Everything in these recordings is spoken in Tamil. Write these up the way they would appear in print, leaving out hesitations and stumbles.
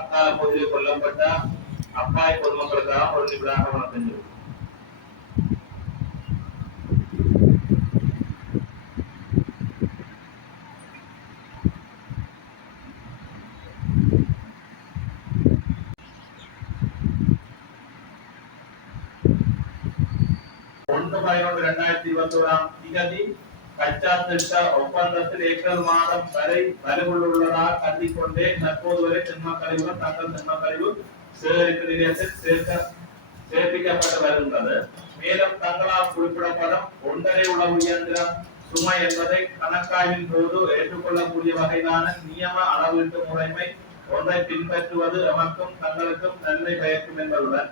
அக்கால பகுதியில் கொல்லப்பட்ட அப்பாய் பொதுமக்களுக்காக ஒரு நிமிடம் வணக்கம். ஒன்று 11/2021 திகதி கச்சா திட்ட ஒப்பந்தத்தில் ஏப்ரல் மாதம் வரை வலுவுள்ளதாக கருதிக்கொண்டே தற்போது வரை திண்ம கழிவு தங்கள் திண்ம கழிவு சேகரிப்பு நிலையத்தில் சேர்ப்பிக்கப்பட்டு வருகின்றது. மேலும் தங்களால் குறிப்பிடப்படும் ஒன்றரை உளவு இயந்திரம் சுமை என்பதை கணக்காய்வின் போது ஏற்றுக்கொள்ளக்கூடிய வகையிலான நியம அளவீட்டு முறைமை ஒன்றை பின்பற்றுவது எமக்கும் தங்களுக்கும் நன்மை பயக்கும் என்பதுடன்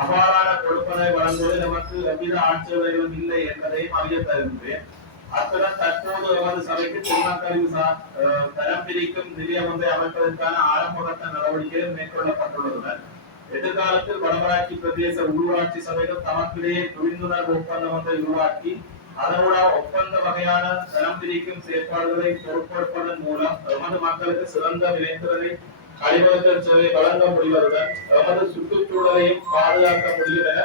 அவ்வாறான கொடுப்பனை வழங்குவதில் நமக்கு எவ்வித ஆட்சேபனைகளும் இல்லை என்பதையும் அறிய தருகின்றேன். அத்துடன் தற்போது எமது சபைக்கு திண்மக்கழிவு தரம் பிரிக்கும் நிலையம் ஒன்றை அமைப்பதற்கான ஆரம்பகட்ட நடவடிக்கைகள் மேற்கொள்ளப்பட்டுள்ளதுடன் எதிர்காலத்தில் வடமராட்சி பிரதேச உள்ளூராட்சி சபைகள் தமக்கிடையே புரிந்துணர்வு ஒப்பந்தம் ஒன்றை உருவாக்கி அதனோட ஒப்பந்த வகையான தரம் பிரிக்கும் செயற்பாடுகளை பொருட்படுத்துவதன் மூலம் எமது மக்களுக்கு சிறந்த விளைத்திறனை கழிவகற்றல் சேவை வழங்க முடிவதுடன் எமது சுற்றுச்சூழலையும் பாதுகாக்க முடியும் என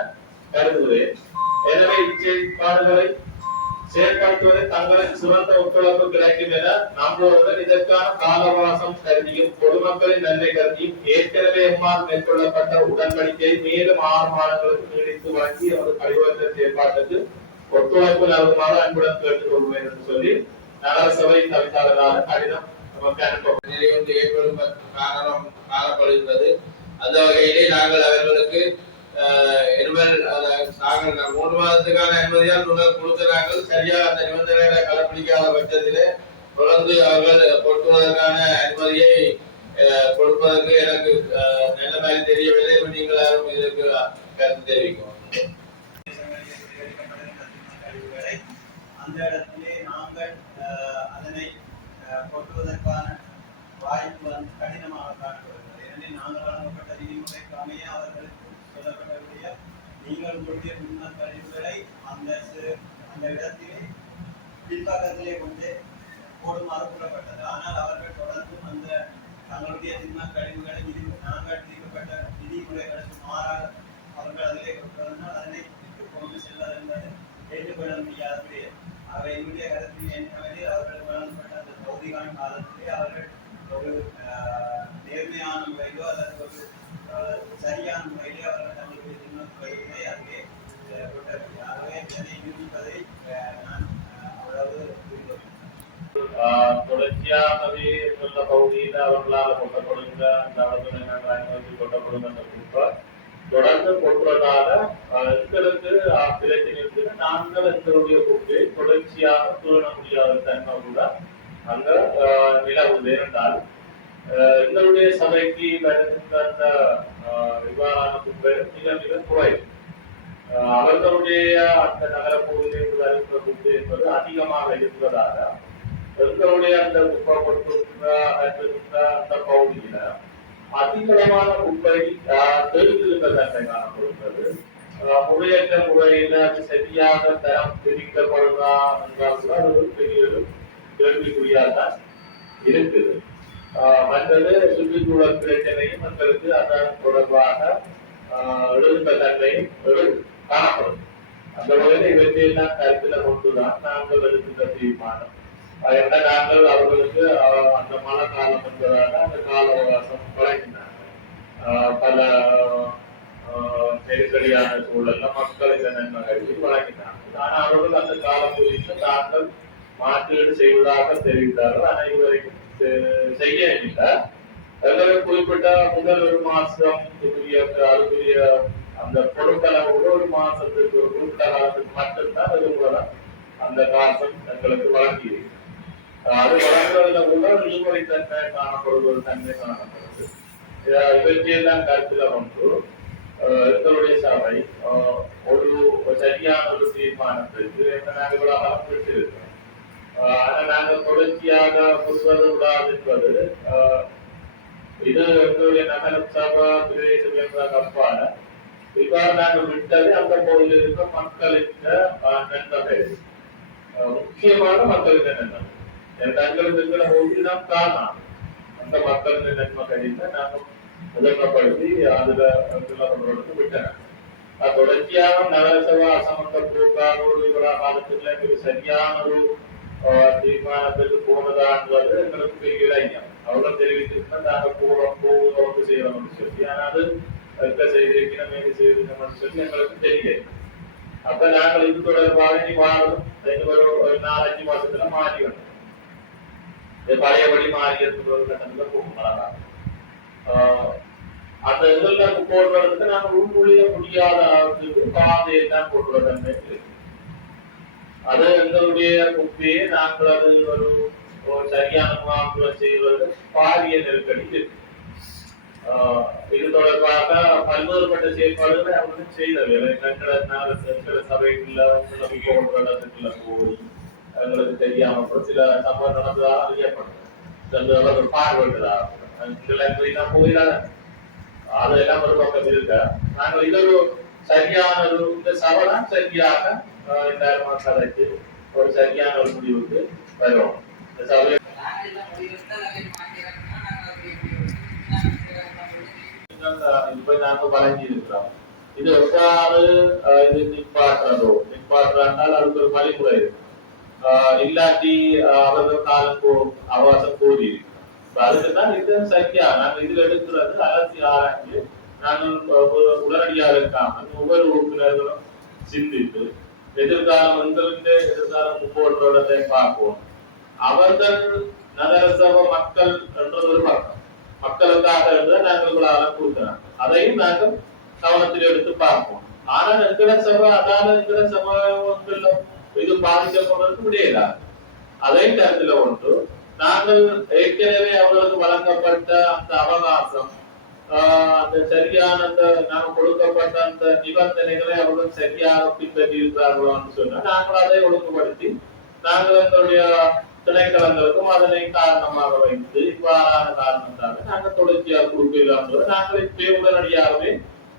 கருதுகிறேன். எனவே இச்செயற்பாடுகளை செயற்படுத்துவதை தங்களுக்கு சிறந்த ஒத்துழைப்பு கிடைக்கும் என நம்புவதுடன் இதற்கான காலவாசம் கருதியும் பொதுமக்களின் நன்மை கருதியும் ஏற்கனவே எம்மால் மேற்கொள்ளப்பட்ட உடன்படிக்கையை மேலும் 6 மாதங்களுக்கு நீடித்து வழங்கி எமது கழிவகற்றல் செயற்பாட்டுக்கு ஒத்துழைப்பு நல்குமாறு அன்புடன் கேட்டுக் கொள்வேன் என்று சொல்லி நகர சபை தவிசாளராக கடிதம் ஏற்படும் காரணம் காணப்படுகிறது. அந்த வகையிலே நாங்கள் அவர்களுக்கு நாங்கள் 3 மாதத்துக்கான அனுமதியால் கொடுத்த நாங்கள் சரியாக அந்த நிபந்தனைகளை கடைபிடிக்காத பட்சத்திலே தொடர்ந்து அவர்கள் கொடுப்பதற்கான அனுமதியை கொடுப்பதற்கு எனக்கு நல்ல மாதிரி தெரியவில்லை. நீங்கள் யாரும் இதற்கு கருத்து தெரிவிக்கும். அந்த இடத்திலே நாங்கள் அதனை கொட்டுவதற்கான வாய்ப்பு கடினமாக காணப்படுகிறது. ஏனெனில் நாங்கள் வழங்கப்பட்ட விதிமுறைக்கு அமைய அவர்களுக்கு சொல்லப்படக்கூடிய நீங்கள் கொண்டிய திண்ம கழிவுகளை அந்த இடத்திலே பின்பக்கத்திலே கொண்டு போடுமாறு கூறப்பட்டது. ஆனால் அவர்கள் தொடர்ந்து அந்த தங்களுடைய திண்ம கழிவுகளை நாங்கள் விதிக்கப்பட்ட விதிமுறைகளுக்கு மாறாக அவர்கள் அதிலே கொண்டுவதனால் அதனை கொண்டு செல்வது என்பது ஏற்றுக்கொள்ள முடியாதபடியே அவை என்னுடைய கருத்தில் என்னவெனில் அவர்கள் வழங்கப்பட்ட அந்த பௌதிகான காலத்திலே அவர்கள் ஒரு நேர்மையான முறையிலோ அல்லது ஒரு சரியான முறையிலே அவர்கள் தங்களுடைய திண்ம கழிவுகளை அதிலே கொட்டவில்லை. ஆகவே இதனை நிரூபிப்பதை நான் அவ்வளவு தொடர்ச்சியாகவே சொல்ல பகுதியில் அவர்களால் கொட்டப்படுகின்ற அந்த அளவுகளை நாங்கள் அனுமதித்து கொட்டப்படும் என்ற குறிப்பாக தொடர்ந்து கொள்வதால எங்களுக்கு பிரச்சனை இருக்குது. நாங்கள் எங்களுடைய கூட்டு தொடர்ச்சியாக சூழ முடியாத தன்மை கூட அங்க நிலவுது. என்றால் எங்களுடைய சபைக்கு வருகின்ற அந்த விவாதான குப்பை மிக மிக குறைவு. அவர்களுடைய அந்த நகர பகுதியிலிருந்து வருகின்ற குப்பை என்பது அதிகமாக இருப்பதாக எங்களுடைய அந்த குப்பை கொடுக்கின்ற அந்த பகுதியில அதிகளவான குப்பை தெரிவிக்கின்ற தன்மை காணப்படுகிறது. முறையற்ற முறையில அது சரியாக தரம் பிரிக்கப்படுதா என்றால் கூட அது ஒரு பெரிய கேள்விக்குறியாதான் இருக்குது. மற்றது சுற்றுச்சூழல் பிரச்சனையும் மக்களுக்கு அதன் தொடர்பாக எழுந்த தன்மையும் காணப்படும். அந்த வகையில் இவற்றையெல்லாம் கருத்துல கொண்டுதான் நாங்கள் எடுக்கின்ற தீர்மானம். என்ன நாங்கள் அவர்களுக்கு அந்த மழை காலம் என்பதாக அந்த கால அவகாசம் வழங்கினாங்க. பல நெருக்கடியான சூழல்ல மக்கள் இந்த நன்மை கருதி வழங்கினாங்க. ஆனால் அவர்கள் அந்த காலம் குறித்து தாங்கள் மாற்றீடு செய்வதாக தெரிவித்தார்கள். ஆனால் இதுவரைக்கும் செய்யவில்லை. குறிப்பிட்ட முதல் ஒரு மாசம் அதுக்குரிய அந்த பொருட்களவோடு ஒரு மாசத்துக்கு ஒரு குறிப்பிட்ட காலத்துக்கு மட்டும்தான் அது மூலம் அந்த காசம் எங்களுக்கு வழங்கியிருக்கு. அது வழங்குவதில் கூட விடுமுறைத்தன்மை காணப்படுவது தன்மை காணப்படுது. இவற்றையெல்லாம் கருத்துல கொண்டு எங்களுடைய சபை ஒரு சரியான ஒரு தீர்மானத்திற்கு நாங்கள் இவ்வளவு பெற்றிருக்கிறோம். ஆனால் நாங்கள் தொடர்ச்சியாக புதுவது விடாது என்பது இது எங்களுடைய நகர சபா பிரதேசம் என்ற கப்பால இவ்வாறு நாங்கள் விட்டது அந்த பகுதியில் இருக்க மக்களுக்கு நன்மை, முக்கியமான மக்களுக்கு நன்மை தங்களுக்கு இருக்கிற ஒன்றினம் காரணம் அந்த மக்களுக்கு நன்மை கழிந்த நாங்கள் ஒழுங்குபடுத்தி அதுல கொண்டு விட்டனர். தொடர்ச்சியாக நகரசபா அசமந்த போக்கானோடு காலத்துல சரியான ஒரு தீர்மானத்துக்கு போனதான்றது எங்களுக்கு பெரிய ஐயம். அவர்கள் தெரிவித்திருந்தா நாங்கள் போவோம் செய்யறோம் சொல்லி, ஆனால் எங்க செய்திருக்கிறோம் ஏது செய்திருக்கோம்னு சொல்லி எங்களுக்கு தெரியல. அப்ப நாங்கள் இது தொடர்பாக இனி வாழும் ஒரு 4-5 மாசத்துல மாறி வந்தோம். பழையபடி மாறி ஒரு கட்டத்துல போகும். அந்த இதெல்லாம் போடுறதுக்கு நாங்கள் உள்மொழிய முடியாத அளவுக்கு பாதையை தான் போடுவதற்கு இருக்கு. அது எங்களுடைய குப்பையை நாங்கள் அது ஒரு சரியான முகாம்கள் செய்வது பாரிய நெருக்கடி இருக்கு. இது தொடர்பாக பல்வேறுபட்ட செயல்பாடுகளை அவர்கள் செய்தவை. சில சபைக்குள்ள போடுறதுக்குள்ள போய் எங்களுக்கு தெரியாம சில சம்பவம் நடந்ததாக அறியப்படும். பார்வையிட்டதாக போயிடாத அதெல்லாம் ஒரு பக்கம் இருக்க. நாங்கள் இது ஒரு சரியான ஒரு இந்த சபைதான் சரியாக எல்லாரும் கதைச்சு ஒரு சரியான ஒரு முடிவுக்கு வருவோம். இந்த சபை இப்ப நாங்க வழங்கி இருக்கிறோம். இது எவ்வாறு இது நிப்பாட்டுறால் அதுக்கு ஒரு வழிமுறை இருக்கு. இல்லாட்டி அவர்கள் காலம் அவகாசம் கோரி இருக்கு. அதுக்குதான் இது சரியா நாங்க இதுல எடுக்கிறது அலசி ஆராய்ந்து நாங்கள் உடனடியாக இருக்காமல் ஒவ்வொரு உறுப்பினர்களும் சிந்தித்து எதிர்காலம் எதிர்காலம் முப்போன்றதை பார்ப்போம். அவர்கள் நகரசபை மக்கள் என்றது ஒரு பக்கம், மக்களுக்காக இருந்தால் நாங்கள் கொடுக்கிறாங்க, அதையும் நாங்கள் கவனத்தில் எடுத்து பார்ப்போம். ஆனால் எங்கட சபை எங்கட சபை இது பாதிக்கப்படுறதுக்கு முடியல. அதையும் கருத்துல ஒன்று நாங்கள் ஏற்கனவே அவர்களுக்கு வழங்கப்பட்ட அந்த அவகாசம் அந்த சரியான நாங்கள் கொடுக்கப்பட்ட அந்த நிபந்தனைகளை அவர்கள் சரியாக பின்பற்றி இருக்கிறார்களோன்னு சொன்னா நாங்கள் அதை ஒழுங்குபடுத்தி நாங்கள் எங்களுடைய திணைக்களங்களுக்கும் அதனை காரணமாக வைத்து இவ்வாறான காரணத்தால் நாங்கள் தொடர்ச்சியாக கொடுக்கலாம். நாங்கள் இப்பே உடனடியாகவே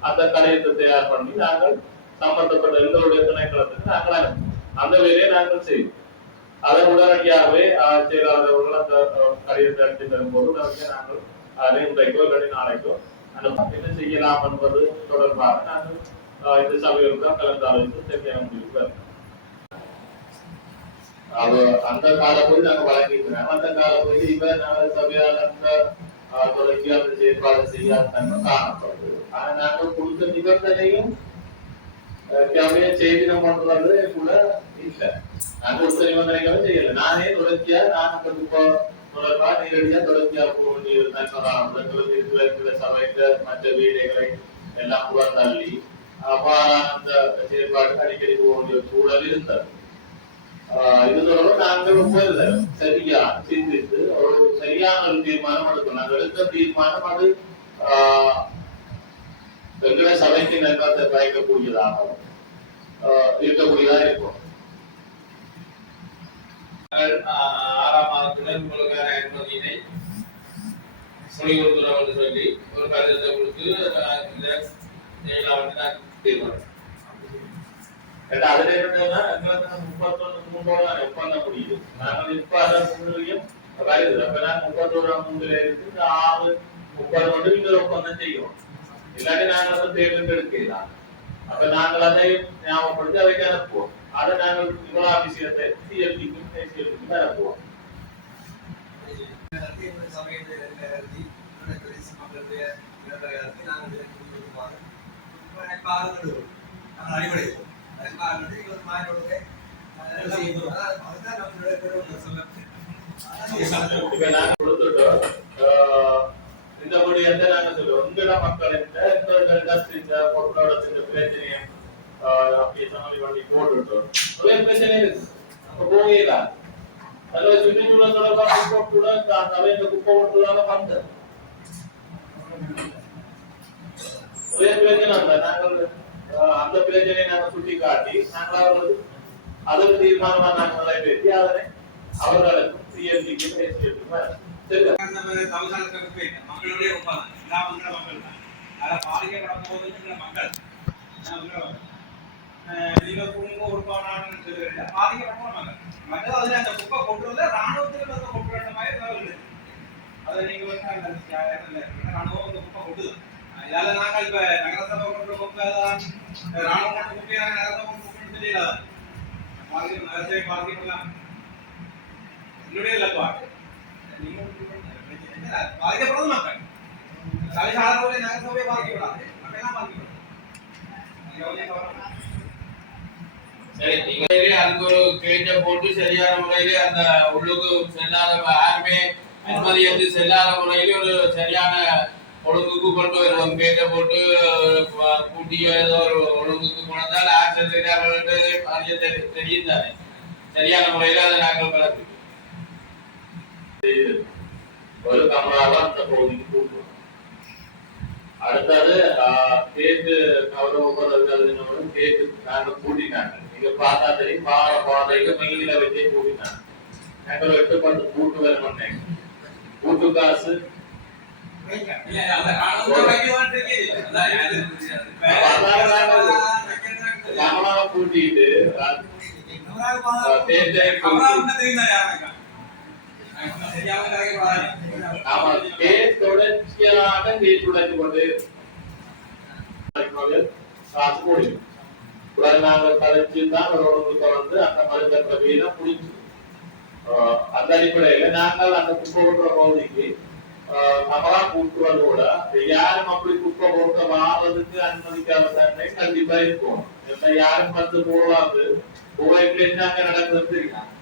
அந்த கடையத்தை தயார் பண்ணி நாங்கள் சம்பந்தப்பட்ட எங்களுடைய திணைக்களத்துக்கு நாங்கள் அனுப்புவோம். அந்த வேலையை நாங்கள் செய்வோம். அதை உடனடியாகவே செயலாளர்கள் அந்த கடிதத்தை அனுப்பி தரும்போது நாங்கள் அதை இன்றைக்கோ இல்லாட்டி நாளைக்கோ என்ன செய்யலாம் என்பது தொடர்பாக நாங்கள் இந்த சபைகளுக்கு கலந்தாலோசித்து சரியான முடிவுக்கு அந்த காலப்பகுதி நாங்கள் வழங்கிக்கிறோம். அந்த காலப்பகுதி இப்ப நாங்கள் சபையால் அந்த தொடர்ச்சியாக செயற்பாடு செய்யாத தன்மை காணப்படுது. ஆனா நாங்கள் கொடுத்த நிபந்தனையும் செய்தி நம்ம பண்றது கூட இல்லை. நாங்க ஒரு நிபந்தனைகளை செய்யல. நானே தொடர்ச்சியா தொடர்பா நேரடியா தொடர்ச்சியா போக வேண்டிய சபைக்கு மற்ற வீடுகளை எல்லாம் கூட தள்ளி அவ்வாறான அந்த செயற்பாடு அடிக்கடி போக வேண்டிய சூழல் இருந்தது. இது தொடர்பு நாங்கள் சரியா சிந்தித்து ஒரு சரியான ஒரு தீர்மானம் எடுக்கணும். நாங்கள் எடுத்த தீர்மானம் அது எங்களை சபைக்கு நன்றாக பயக்கக்கூடியதாகவும் இருக்கக்கூடியதாக இருக்கும். 6ஆம் மாதத்துடன் உங்களுக்கான அனுமதியினை முடிவுறுத்துறோம் என்று சொல்லி ஒரு கடிதத்தை கொடுத்து நான் தீர்மானம். அதுல என்னன்னா எங்களுக்கு 31 ஒப்பந்தம் முடியுது. நாங்கள் இப்ப அதற்குள்ளையும் வருது. அப்ப நாங்க 31 இருந்து 6-30 நீங்கள் ஒப்பந்தம் செய்கிறோம். இல்லாட்டி நாங்கள் தேர்தல் எடுக்கலாம். அப்ப நாங்கள் அதை ஞாபகப்படுத்தி அவைக்கு அனுப்புவோம். அதை நாங்கள் இவ்வளவு விஷயத்தை சிஎல்டிக்கும் சிஎல்டிக்கும் அனுப்புவோம். இந்த முடியத்தை நாங்க சொல்லுவோம். உங்களோட மக்கள் இந்த பொருளோட பிரச்சனையை அப்படியே சமாளி பண்ணி போட்டுட்டோம். ஒரே பிரச்சனை இருக்கு. அப்ப போகல அதுல சுற்றுச்சூழல் தொடர்பாக குப்பை கூட இந்த குப்பை ஓட்டுறதால வந்த ஒரே பிரச்சனை நாங்கள் அந்த பிரச்சனையை நாங்கள் சுட்டி காட்டி நாங்கள் அவர்களுக்கு அதற்கு தீர்மானமா நாங்கள் நிறைவேற்றி அதனை அவர்களுக்கும் சிஎல்டிக்கும் எஸ்டிக்கும் மக்களுடைய ஒப்பந்தம் கிராமங்கள மக்கள் தான். அதை பாதிக்கப்படும் போது மக்கள் நீங்க குடும்ப உறுப்பாளர்கள் சொல்லுறீங்க பாதிக்கப்பட்ட மக்கள் அதுல அந்த குப்பை கொட்டுறத ராணுவத்தில் கொண்டு வர மாதிரி தகவல் இருக்கு. அதை நீங்க வந்து ராணுவம் அந்த குப்பை இதால நாங்கள் இப்ப நகரசபை கொண்டு போகலாம் ராணுவ முக்கியமான நகரசபை கொண்டு தெரியலாம் பாதி நகரசபை பாதிக்கலாம் என்னுடைய இலக்கு நீங்க பாதிக்கப்படுறது மக்கள் சாலைசாரர்களே நகரசபை பாதிக்கப்படாது மக்கள் எல்லாம் பாதிக்கப்படும் சரி நீங்க அதுக்கு ஒரு கேட்ட போட்டு சரியான முறையில அந்த உள்ளுக்கு செல்லாத யாருமே அனுமதியற்று செல்லாத முறையில ஒரு சரியான ஒழுங்குக்கு கொண்டு வருவோம். கேட்ட போட்டு கூட்டியோ ஏதோ ஒரு ஒழுங்குக்கு கொண்டால் ஆக்சன் தெரியும் தானே. சரியான முறையில அதை நாங்கள் கலந்து ஒரு கமராவை அந்த பகுதிக்கு கூட்டுவோம். அடுத்தது தேர்ந்து கௌரவப்படுறது தேர்ந்து நாங்கள் கூட்டினாங்க. நீங்க பார்த்தா தெரியும் பாதையில மெயில வச்சே கூட்டினாங்க. நாங்கள் 8 கூட்டு வேலை பண்ணேன். கூட்டு காசு கூட்டிட்டு தொடர்ச்சியாக காசு போடுவோம். உடனே நாங்கள் கலைச்சுதான் வந்து அந்த மருந்த வீணை புடிச்சு அந்த அடிப்படையில நாங்கள் அந்த குப்பை போடுற பகுதிக்கு நம்மளா கூட்டுறதோட யாரும் அப்படி குப்பை போட்ட வாரதுக்கு அனுமதிக்காத தன்மை கண்டிப்பா இருக்கும். யாரும் வந்து போடாது போயிட்டு என்னங்க நடக்குதுன்னு தெரியும்.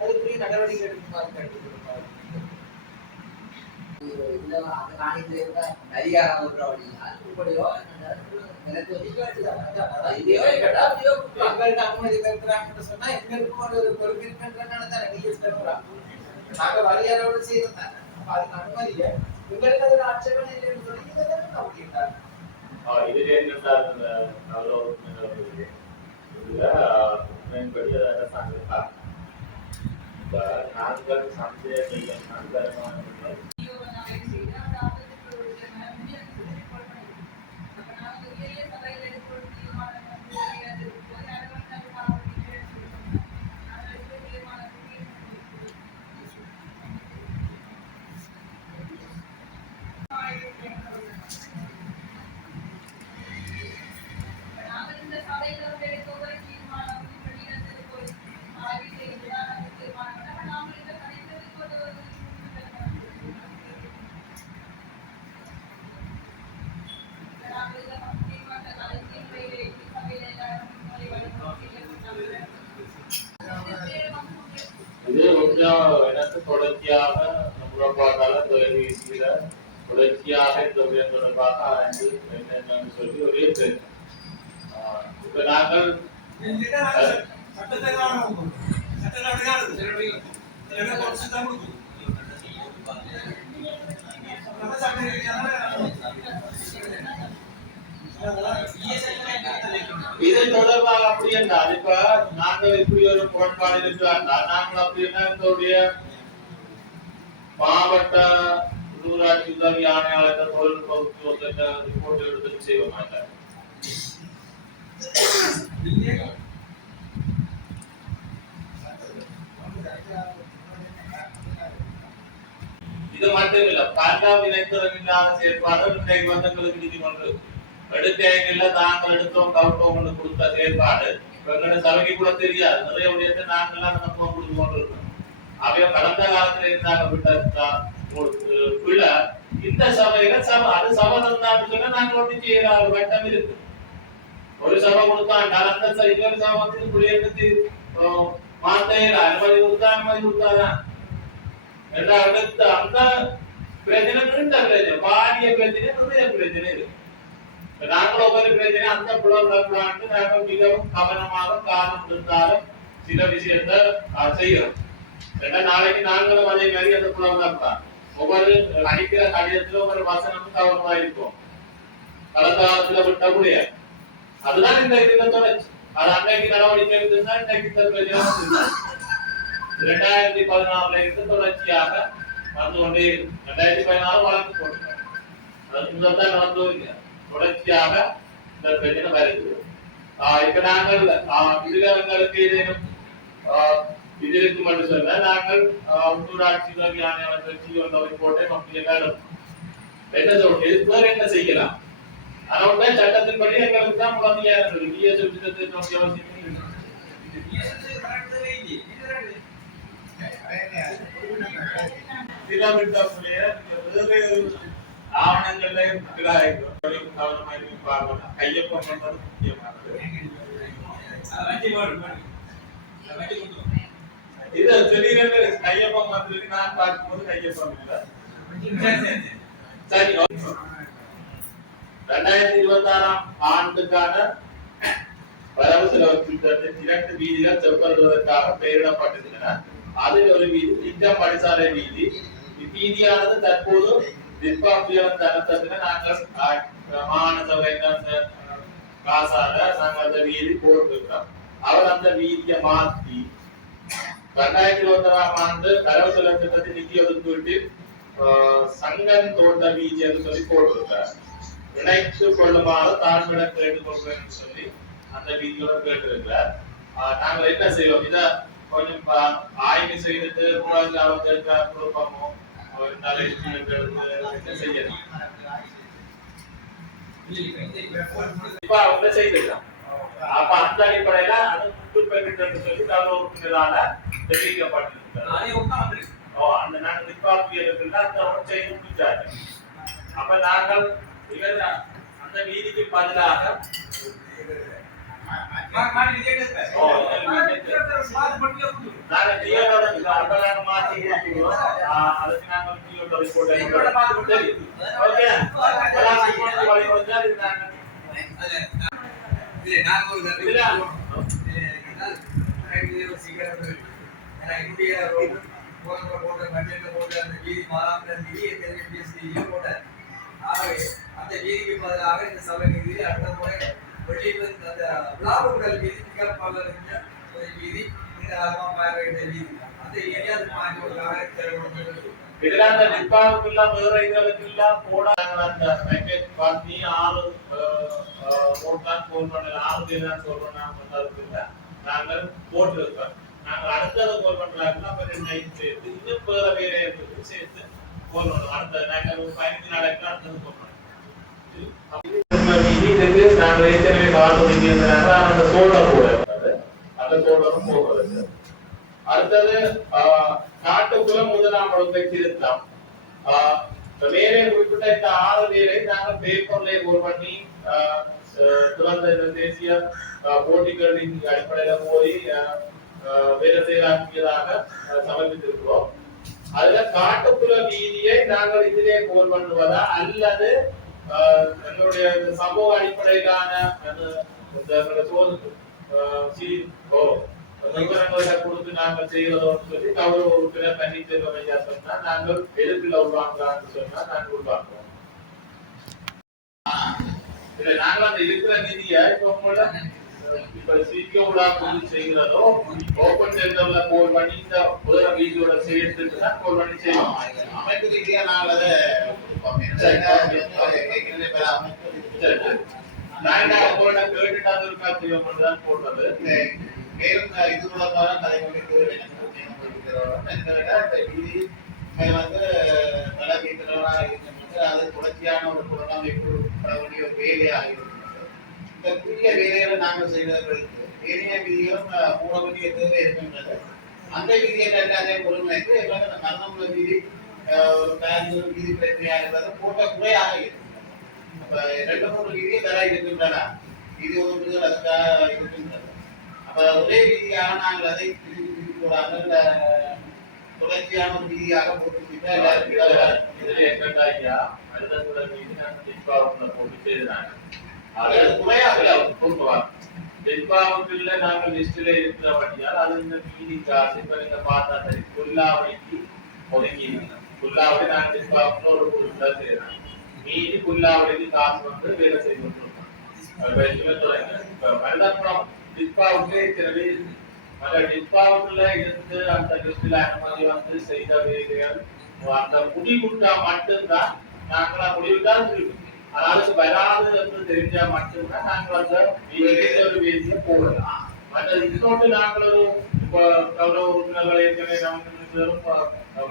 அதுக்குரிய நடவடிக்கை எடுக்குமாறு அனுமதி பெறுகிறாங்கன்னு சொன்னா எங்களுக்கும் ஒரு பொறுப்பு இருக்கின்றன நாங்க வரையறோடு செய்யறோம். அதுக்கு அனுமதிய உங்களுக்கு அதுல ஆட்சேபனை இல்லைன்னு சொல்லி அப்படின்றாங்க. இதுல நாங்கள் சந்தேக இது கொஞ்சம் எனக்கு தொடர்ச்சியாக நம்மளோட தொலைபேசியில தொடர்ச்சியாக இந்த உயர் தொடர்பாக ஆராய்ந்து என்னென்னு சொல்லி ஒரே பேர் இப்ப நாங்கள் இது தொடர்பாக அப்படி என்றால் இப்ப நாங்கள் இப்படி ஒரு முரண்பாடு இருக்கிறார் நாங்கள் அப்படி என்ன எங்களுடைய மாவட்ட உள்ளூராட்சி உதவி ஆணையாளர் தொழில்நுட்ப ரிப்போர்ட் எடுத்து செய்ய மாட்டார். இது மட்டும் இல்ல பாதுகாப்பு இணைத்தரம் இல்லாத செயற்பாடு இன்றைக்கு வந்தங்களுக்கு நீதிமன்ற எடுக்கையில தாங்கள் எடுத்தோம் கவுட்டோம் கொடுத்த செயற்பாடு எங்களோட சபைக்கு கூட தெரியாது. நிறைய உடையத்தை நாங்கள்லாம் நம்ம கொடுத்து கொண்டு இருக்கோம். அவைய கடந்த காலத்துல இருந்தாங்க விட இந்த சபையில சபை அது சபை தந்தான்னு சொன்னா நாங்க ஒட்டி செய்யற ஒரு கட்டம் இருக்கு. ஒரு சபை கொடுத்தாங்க அந்த இன்னொரு சபை வந்து குடியேற்றி மாத்தையில அனுமதி கொடுத்தாதான் அடுத்து அந்த பிரச்சனை நீண்ட பிரச்சனை பாடிய பிரச்சனை நிறைய பிரச்சனை இருக்கு. நாங்கள் ஒவ்வொரு பிரச்சனை அந்த புலவர்களாண்டு நாங்கள் மிகவும் கவனமாக காலம் இருந்தாலும் சில விஷயத்தை செய்யறோம். ரெண்டா நாளைக்கு நாங்களும் அதே மாதிரி அந்த குளம் தான் ஒவ்வொரு அடிக்கிற கடிதத்துல ஒவ்வொரு வசனமும் கவனமா இருக்கும். கடந்த காலத்துல விட்ட முடியாது. அதுதான் இந்த இதுல தொடர்ச்சி. அது அன்னைக்கு நடவடிக்கை எடுத்திருந்தா இன்னைக்கு இந்த பிரச்சனை 2014 இருந்து தொடர்ச்சியாக வந்து கொண்டே 2016 வளர்ந்து கொண்டிருக்காங்க. அது முதல்தான் நடந்து வருங்க. தொடர்ச்சியாக இந்த பிரச்சனை வருது. இப்ப நாங்கள் இதுகளுக்கு ஏதேனும் இது இருக்கும் என்று சொன்ன நாங்கள் உள்ளூராட்சி ஆணையாளர்கள் போட்டே மக்கள் எல்லாரும் என்ன சொல்றது வேற என்ன செய்யலாம். அதனால சட்டத்தின்படி எங்களுக்கு தான் குழந்தையா இருந்தது பிஎஸ்எஃப் திட்டத்தின் அவசியம் ஆவணங்கள்ல கையொப்பம் பண்றது முக்கியமானது. இது திடீரென்று கையொப்பம் வந்திருக்கு. நான் பார்க்கும்போது கையொப்பம் இல்லை. சரி, 2026 ஆண்டுக்கான வரவு செலவு திட்டத்தின் 2 வீதிகள் செப்பல்வதற்காக பெயரிடப்பட்டிருந்தன. அதில் ஒரு வீதி திட்டம் படிசாலை வீதி. இவ்வீதியானது தற்போது விற்பாப்பியல் தரத்தின நாங்கள் மாகாண சபை காசால நாங்கள் அந்த வீதி போட்டிருக்கிறோம். அவர் அந்த வீதியை மாற்றி 2021 ஆண்டு வரவு செலவு திட்டத்தின் நிதி ஒதுக்கீட்டில் சங்கன் தோட்ட வீதி என்று சொல்லி போட்டிருக்கிறார். இணைத்து கொள்ளுமாறு தாழ்விடம் கேட்டுக்கொள்கிறேன் சொல்லி அந்த வீதியோட கேட்டிருக்கிறார். நாங்கள் என்ன செய்வோம், இதை கொஞ்சம் ஆய்வு செய்துட்டு கொடுப்போமோ செய்யணும். இப்ப அவங்க செய்திருக்காங்க. அப்ப அந்த அடிப்படையில அது முற்றுப்பெற்று சொல்லி தகவலால தெரிவிக்கப்பட்டிருக்கிறது. அந்த நாங்கள் நிர்வாகிகளுக்கு அந்த செய்து முடிச்சாரு. அப்ப நாங்கள் அந்த வீதிக்கு பதிலாக அந்த வீதிக்கு பதிலாக இந்த சபை நிதி அடுத்த முறை வெளியிட்டு அந்த விழாவுடல் வீதி வீதி பார்வையிட்ட வீதி அந்த ஏரியா இதுல அந்த நிர்வாகத்துக்குள்ள வேற இதுகளுக்கெல்லாம் போடாங்க. அந்த பேக்கேஜ் பார்த்து 6 ஓட் தான் போன் பண்ணல 6 பேர் தான் சொல்றோம். நாங்கள் போட்டிருக்கோம். நாங்கள் அடுத்தது போன் பண்றாங்கன்னா அப்ப 2 நைட் சேர்த்து இன்னும் வேற வேற இடத்துக்கு சேர்த்து போன் பண்ணுவோம். அடுத்த நாங்கள் 15 நாளைக்கு அடுத்தது போன் பண்ணுவோம். நாங்கள் ஏற்கனவே காட்டு அந்த சோழர் கூட இருந்தது. அந்த சோழரும் போகிறது. அடுத்தது நாட்டுக்குள்ள முதலாம் இடத்தை திருத்தம். வேலை குறிப்பிட்ட இந்த 6 பேரை நாங்கள் பேப்பர்ல போர் பண்ணி துறந்த தேசிய போட்டிகளின் அடிப்படையில போய் வேலை செயலாக்கியதாக சமர்ப்பித்திருக்கிறோம். அதுல காட்டுக்குள்ள வீதியை நாங்கள் இதிலே போர் பண்ணுவதா அல்லது எங்களுடைய சமூக அடிப்படையிலான கொடுத்து நாங்கள் செய்வதோடு சொல்லி கௌரவ உறுப்பினர் பன்னீர்செல்வம் ஐயா சொன்னா நாங்கள் எதிர்ப்பில் உருவாங்கலாம்னு சொன்னா நாங்கள் உருவாக்குவோம். இல்ல நாங்கள் அந்த இருக்கிற நிதியை இப்ப சீக்கிரா கொண்டு செய்கிறதோ ஓபன் டெண்டர்ல கோல் பண்ணி இந்த முதல வீதியோட சேர்த்துட்டு தான் கோல் பண்ணி செய்வோம். அமைப்பு ரீதியா நாங்கள் அதை போட்டது. மேலும் இது தொடர்பான கதை கொண்டு அது தொடர்ச்சியான ஒரு புறநமைப்பு வேண்டிய ஒரு வேலையாக இருக்கிறது. இந்த புதிய வேலைகளை நாங்கள் செய்வதற்கு ஏனைய விதிகளும் போட வேண்டிய தேவை இருக்கின்றது. அந்த விதிகள் அதே ஒருங்கிணைத்து எங்களுக்கு மரணமுள்ள விதி ஒரு பேங்க் விதி பிரச்சனையாக இருக்கிறது போட்ட குறையாக இருக்கின்றது. அப்ப 2-3 விதியை தர இருக்கின்றன. விதி ஒதுக்குதல் அதுக்காக இருக்கின்றது. அப்ப ஒரே விதியாக நாங்கள் அதை போடாமல் தொடர்ச்சியான ஒரு விதியாக போட்டு போட்டு செய்தாங்க. அது குறையாக கொடுக்குவாங்க. வெண்பாவுக்குள்ள நாங்க லிஸ்ட்ல இருக்கிறபடியால் அது இந்த மீதி காசு இப்ப நீங்க பார்த்தா சரி புல்லாவளிக்கு ஒதுக்கி புல்லாவளி நாங்க வெண்பாவுக்குள்ள ஒரு குறிப்பிட்ட செய்யறோம் மீதி புல்லாவளிக்கு காசு வந்து வேலை செய்யணும் மருதாப்புறம் டிஸ்பாவுக்கே இருக்கிறது அந்த டிஸ்பாவுக்குள்ள இருந்து அந்த லிஸ்ட்ல அனுமதி வந்து செய்த வேலைகள் அந்த முடிவுட்டா மட்டும்தான் நாங்களா முடிவுதான் இருக்கு அதுக்கு வராது என்று தெரிஞ்சா மட்டும்தான் நாங்கள் அந்த ஒரு வேதியை போடலாம் மற்ற இன்னொன்று நாங்கள் ஒரு கௌரவ உறுப்பினர்கள் ஏற்கனவே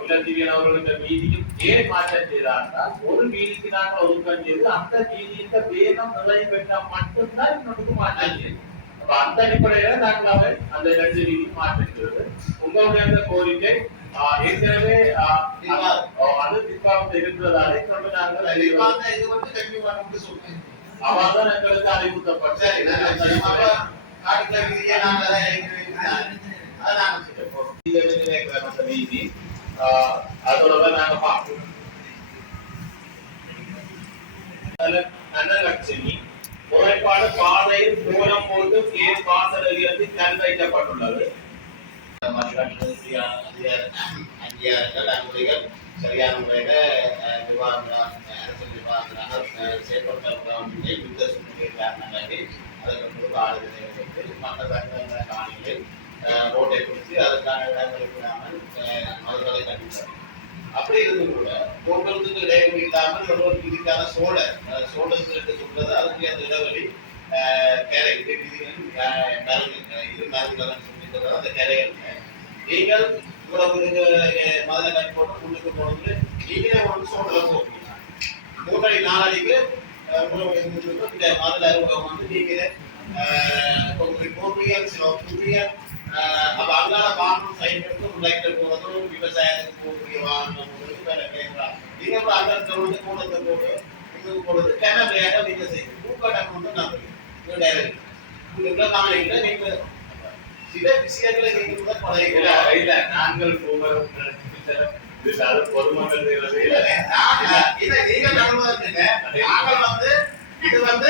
விலத்திரியன் அவர்களுடைய வீதியும் ஏன் மாற்றம் செய்தார்கள் ஒரு வீதிக்கு நாங்கள் ஒதுக்கம் செய்து அந்த வீதியின் வேகம் நிறைவு பெற்றால் மட்டும்தான் இன்னொருக்கு மாற்றம் செய்யும் அப்ப அந்த அடிப்படையில நாங்கள் அவை அந்த 2 வீதி மாற்றுகிறது உங்களுடைய அந்த கோரிக்கை ஏற்கனவே அது திப்பாவத்தில் இருக்கிறதாலே கொண்டு நாங்கள் இது வந்து கண்டிப்பா சொல்றேன் அவாதான் எங்களுக்கு அறிவுறுத்தப்பட்ட வீதி அதோட நாங்க பார்ப்போம் நன்னலட்சுமி முறைப்பாடு பாதையில் கோலம் போட்டு கேஸ் வாசலிலிருந்து கண் வைக்கப்பட்டுள்ளது அங்கீகாரங்கள் அனுமதிகள் சரியான முறையில அரசு நிர்வாகங்களாக செயல்படுத்தப்படவில்லை யுத்த சூழ்நிலை காரணமாக அதற்கு ஆளுநரை வைத்து மற்ற சட்டங்களை காணிகளில் ரோட்டை குறித்து அதற்கான இடங்களை விடாமல் மதுகளை கண்டிப்பார் அப்படி இருந்து கூட போக்குவரத்துக்கு இடைவெளி இல்லாமல் ஒரு வீதிக்கான சோழருக்கு சொல்றது அதுக்கு அந்த இடைவெளி கேரை இரு மருந்துகள் சொல்லிட்டு அந்த கேரைகள் நீங்கள் இவ்வளவு மதுரை கட்டி போட்டு முன்னுக்கு போனது நீங்களே ஒரு சோழல போகிறீங்க 3 அடி 4 அடிக்கு இந்த மதுரை அறிமுகம் வந்து நீங்களே போடுறீங்க சில புதிய அப்ப அங்கால வாகனம் சைட் எடுத்து லைட்டர் போறதும் விவசாயத்துக்கு போகக்கூடிய வாகனம் நீங்க அந்த தொடர்ந்து கூட்டத்தை போட்டு உங்களுக்கு போடுறது கேமரா நீங்க செய்யுங்க பூக்காட்டம் வந்து நான் டைரக்ட் உங்களுக்கு காலையில நீங்க சில விஷயங்களை நீங்க கூட பழகிக்கலாம் இல்ல நாங்கள் பொதுமக்கள் இதை நீங்க நடுவதுங்க நாங்கள் வந்து இது வந்து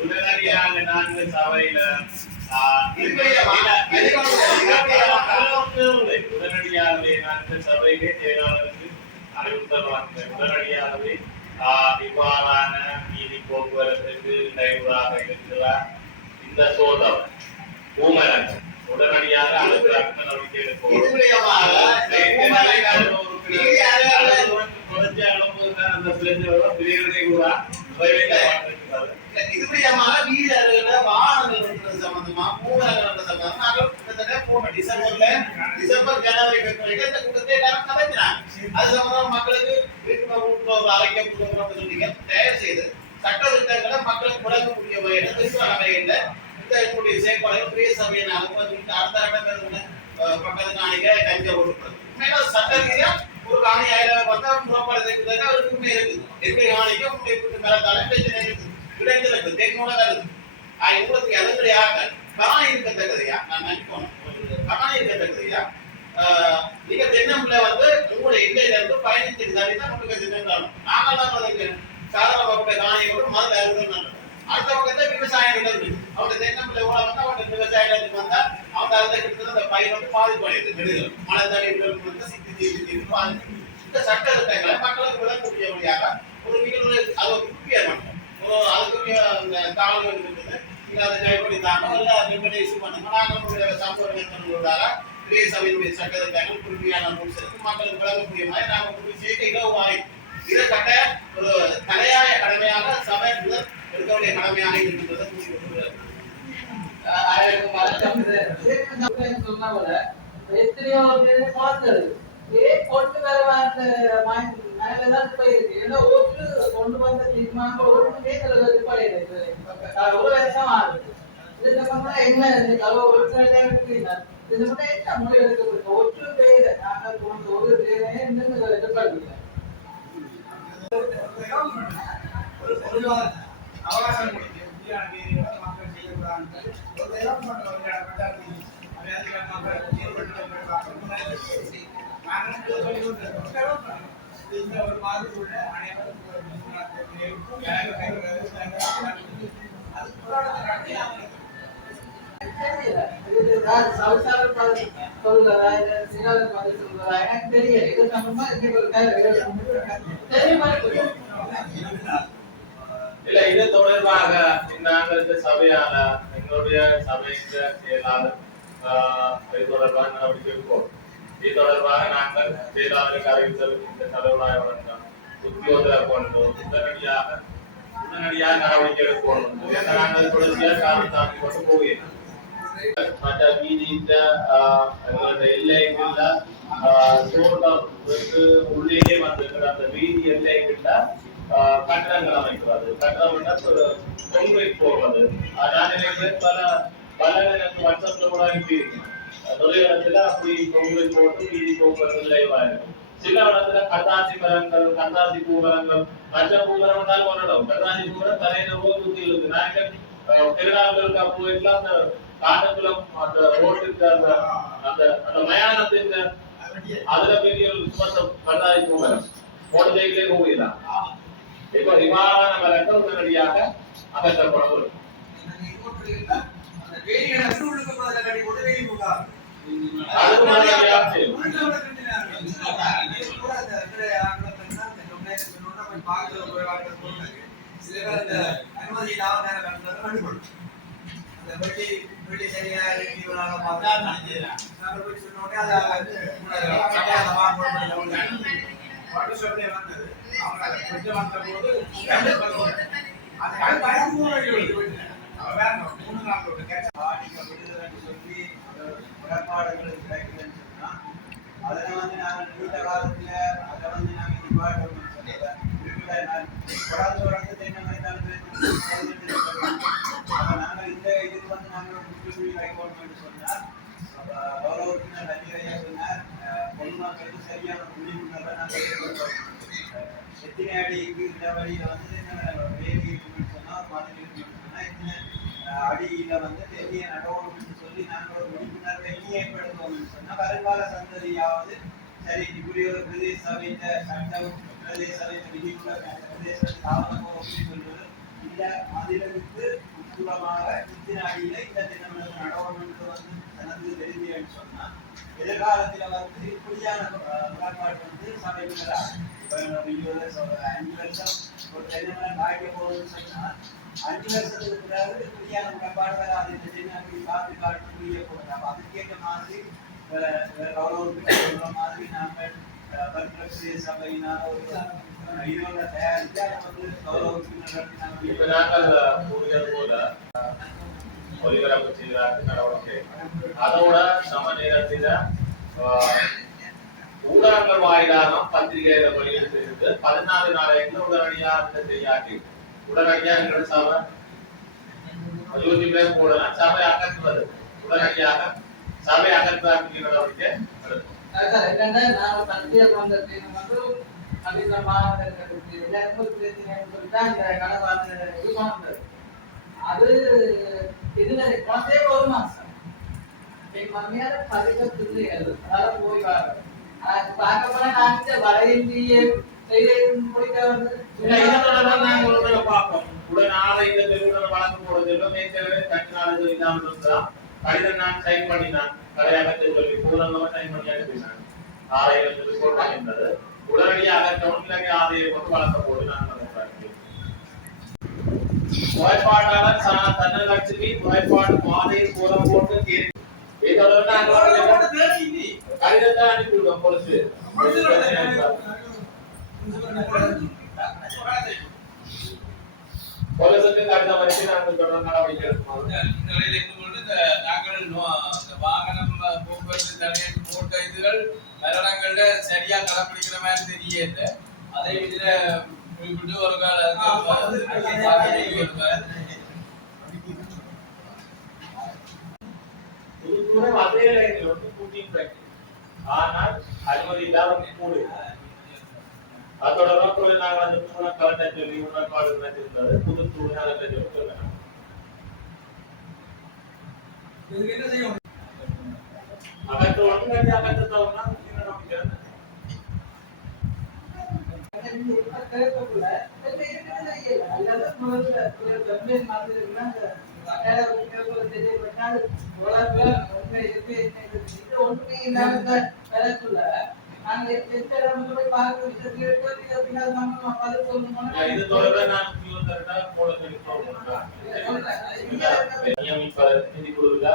உடனடியாக நாங்கள் சபையில உடனடியாகவே நாங்கள் சபையிலே செயலாளருக்கு அறிவுறுத்தல் உடனடியாகவே இவ்வாறான நீதி போக்குவரத்துக்கு இடையூறாக இருக்கிறார் இந்த சோதம் பூமரன் உடனடியாக அதற்கு நடவடிக்கை எடுப்போம் அந்த பிரிவினை கூட இதுபடியமாக வீரர்கள வாகனங்கள் சம்பந்தமா பூமரங்கள் சம்பந்தமா நாங்கள் கிட்டத்தட்ட போன டிசம்பர் ஜனவரி பிப்ரவரியில இந்த கூட்டத்தை எல்லாரும் நடத்தினாங்க அது சம்பந்தமா மக்களுக்கு விழிப்புணர்வு அழைக்கப்பட்டு சொன்னீங்க தயார் செய்து சட்ட திட்டங்களை மக்களுக்கு வழங்கக்கூடிய வகையில் திருமண வகையில் இந்த என்னுடைய செயற்பாடுகள் பெரிய சபையினாலும் அடுத்த பக்கத்து காணிக்க கஞ்ச கொடுக்கிறது உண்மையில சட்ட ரீதியா ஒரு காணி 1000 பார்த்தா முறைப்பாடு செய்வதற்கு ஒரு உண்மை இருக்குது எப்படி காணிக்க உண்மை கூட்டு மேலத்தாலும் பிரச்சனை இருக்குது இடைஞ்சல் இருக்குது தென்னோட கருது உங்களுக்கு எதற்கடையாக காணி இருக்கத்தக்கதையா நான் நினைப்போம் காணி இருக்கத்தக்கதையா நீங்க தென்னம்பிள்ளை வந்து உங்களுடைய எல்லையில இருந்து 15 சதவீதம் தான் உங்களுக்கு தென்னாலும் நாங்கள் சாதாரண காணியோடு மதுரை அறுபது அடுத்த பக்கத்துல விவசாய நிலம் இருக்கு அவங்க தென்னம்பிள்ளை வந்து அவங்க விவசாய நிலத்துக்கு வந்தா அவங்க அதை கிட்ட அந்த பயிர் வந்து பாதிப்படையுது மழை தண்ணி சித்தி பாதிப்பு இந்த சட்ட திட்டங்களை மக்களுக்கு விளக்கக்கூடிய வழியாக ஒரு நிகழ்வு அதை குப்பியா மாட்டோம் அதுக்குரிய தாழ்வு இருக்குது நீங்க அதை கைப்பற்றி தாங்க இல்லை நிம்மதி இஷ்யூ பண்ணுங்க நாங்கள் சமூக பெரிய சபையினுடைய சட்ட திட்டங்கள் குறிப்பியான மக்களுக்கு விளக்கக்கூடிய மாதிரி நாங்கள் செய்ய இலவாய் இதை கட்ட ஒரு தலையாய கடமையாக சபை முதல் எடுக்கக்கூடிய கடமையாக இருக்கின்றதை எத்தனையோ பேர் பார்த்தது கொண்டு வர மேலதான் போயிருக்கு ஏன்னா ஓட்டு கொண்டு வந்த தீர்மானம் ஒன்றுமே ஒரு வருஷம் ஆகுது இதுக்கப்புறம் என்ன இது மட்டும் என்ன முடிவு எடுக்கப்பட்ட ஒற்று பேர் நாங்கள் கொண்டு ஒரு பேரே எதிர்பார்க்கல ஒரு பொதுவாக அவகாசம் மக்கள் செய்யக்கூடாது ஒரு இடம் மக்கள் இந்த ஒரு மாதத்தோட அனைவரும் அது போராட்டத்தை நடத்தி நாங்கள் எனக்கு தெரியல இது சம்பந்தமா இல்ல இது தொடர்பாக நாங்கள் இந்த சபையால எங்களுடைய சபையின் செயலாளர் இது தொடர்பாக நடவடிக்கை எடுப்போம். இது தொடர்பாக நாங்கள் செயலாளருக்கு அறிவித்தல் இந்த தலைவராக வழங்கும் உத்தியோகத்தை கொண்டு உடனடியாக நடவடிக்கை எடுக்கணும். நாங்கள் தொடர்ச்சியாக காலம் தாக்கி கொண்டு போகிறோம். மற்ற வீதியில எங்களுடைய எல்லைக்குள்ள உள்ளே வந்திருக்கிற அந்த வீதி எல்லைக்குள்ள கட்டடங்கள் அமைக்கிறது. கட்டடம் கொங்கிரீட் போடுறது. அதனால பல எனக்கு வாட்ஸ்அப்ல கூட அனுப்பியிருக்கேன். நிறைய இடத்துல அப்படி கொங்கிரீட் போட்டு வீதி போக்குவரத்து லைவா இருக்கும். சில இடத்துல கட்டாசி மரங்கள், கட்டாசி பூமரங்கள், மற்ற பூமரம் ஒரு இடம் கட்டாசி பூமரம் தலையில ஊத்தி இருக்கு. நாங்கள் திருநாளுக்கு போயிட்டுலாம் அந்த காட்டக்குளம் அந்த ரோட்டுக்கு அந்த மயானத்துக்கு அதுல பெரிய கட்டாசி பூமரம் கோட்டைகளே போகலாம். இப்ப விமான மரங்கள் உடனடியாக அகற்றப்படும். உடன்பாடுகள் கிடைக்குதுன்னு சொன்னா அதில் வந்து நாங்கள் நீண்ட காலத்துல அதை வந்து நாங்கள் நிப்பாட்டணும்னு சொல்லுவேன். தொடர்ந்து தென்னை நாங்கள் இந்த இதுக்கு வந்து நாங்கள் முற்றுப்புள்ளி வைக்கணும்னு சொன்னால் கௌரவ உறுப்பினர் நன்றியா சொன்னார். பொதுமக்களுக்கு சரியான விழிப்புணர்வை நாங்கள் ஏற்படுத்தோம். எத்தனை அடிக்கு இந்த வழியில வந்து வேலி இருக்குன்னு சொன்னா மாதிரி இருக்குன்னு சொன்னா எத்தனை அடியில வந்து தெரிய நடவடிக்கை சொல்லி நாங்கள் ஒரு விழிப்புணர்வை ஏற்படுத்துவோம்னு சொன்னா வருங்கால சந்ததியாவது சரி இப்படி ஒரு பிரதேச சபைத்த சட்டம் பிரதேச சபைத்த விதிக்குள்ள பிரதேசத்துக்கு ஆவணம் அப்படின்னு சொல்றது இந்த மதிலுக்கு உட்புறமாக இத்தனை அடியில இந்த தினங்களுக்கு நடவடிக்கை வந்து தனது தெரிஞ்சு சொன்னா எதிர்காலத்துல வந்து இப்படியான உடன்பாடு வந்து சபைக்கு 5 வருஷம் ஒரு தென்னை காய்க்க போகுதுன்னு சொன்னா 5 வருஷத்துக்கு பிறகு இப்படியான உடன்பாடு வராது. இந்த தென்னை அப்படி காத்து காட்டு புரிய போகுது. அப்ப அதுக்கேற்ற மாதிரி கௌரவ மாதிரி நாங்கள் பிரதேச சபையினால ஒரு இதோட தயாரித்து அதை வந்து இப்ப நாங்கள் கூறுகிறது போல ஒலிபரப்பு செய்வதற்கு நடவடிக்கை அதோட சம நேரத்தில் ஊடகங்கள் வாயிலாக பத்திரிகைகளை வெளியிட்டு 14 நாளைக்கு உடனடியாக செய்யாட்டி உடனடியாக எங்களோட சபை யூடியூப்ல போடலாம். சபை அகற்றுவது உடனடியாக சபை அகற்றுவதற்கு நடவடிக்கை என்னன்னா நாம பத்திரிகை வந்ததுக்கு வந்து அதிக மாணவர்களுக்கு எல்லாருக்கும் பிரச்சனைன்னு சொல்லிட்டு அந்த கடவாத அது இதுல குழந்தைய ஒரு மாசம் என் மம்மியார பதிக்கத்துக்கு அதாவது போய் பார்க்க போனா நாங்க வரையிலேயே முடிக்க வந்து பார்ப்போம். உடனே இந்த நிறுவனம் வழங்க போறது கட்டினாலும் இல்லாமல் இருந்தான் கடிதம் நான் சைன் பண்ணினான் கடையாகத்தை சொல்லி பூரங்கமா சைன் பண்ணி அனுப்பினான். 6000 ரிப்போர்ட் பண்ணியிருந்தது. உடனடியாக டவுன்லங்க 6000 கொண்டு வழங்க போது நான் வாய்ப்பாட்டாளர் தன்னலட்சுமி வாய்ப்பாடு மாதை பூரம் போட்டு கடிதத்தை அனுப்பிவிடுவோம் பொலிசு பொலிசுக்கு கடிதம் வச்சு நாங்கள் தொடர்ந்து நடவடிக்கை எடுக்கணும். வாகனம் போக்குவரத்து தடையை போட்ட இதுகள் மரணங்கள்ல சரியா கடைபிடிக்கிற மாதிரி தெரியல. அதை இதுல குறிப்பிட்டு ஒரு அதே லைன்ல வந்து கூட்டிங் பேக் ஆனால் அனுமதி இல்லாத கூடு அதோட நோக்கம் நாங்கள் அந்த பூனை கலட்டை சொல்லி உணர்பாடு இருந்தது புது தூணை அதை சொல்லி சொல்லணும். அகற்ற ஒன்று அகற்றத்தவனா செஞ்சு கேட்கக்குள்ள இருக்கிறது அல்லது முதல்ல கம்ப்ளைண்ட் மாதிரி தெரியப்பட்டால் உண்மை இருக்கு இது ஒன்றுமே இல்லாத வரக்குள்ள நாங்க போய் பார்க்க விஷயத்துல அப்படின்னா நம்ம பதில் சொல்லணும். இது தொடர்பா நான் கரெக்டா போட நியமிப்பாளர் நிதிக்குழுவில்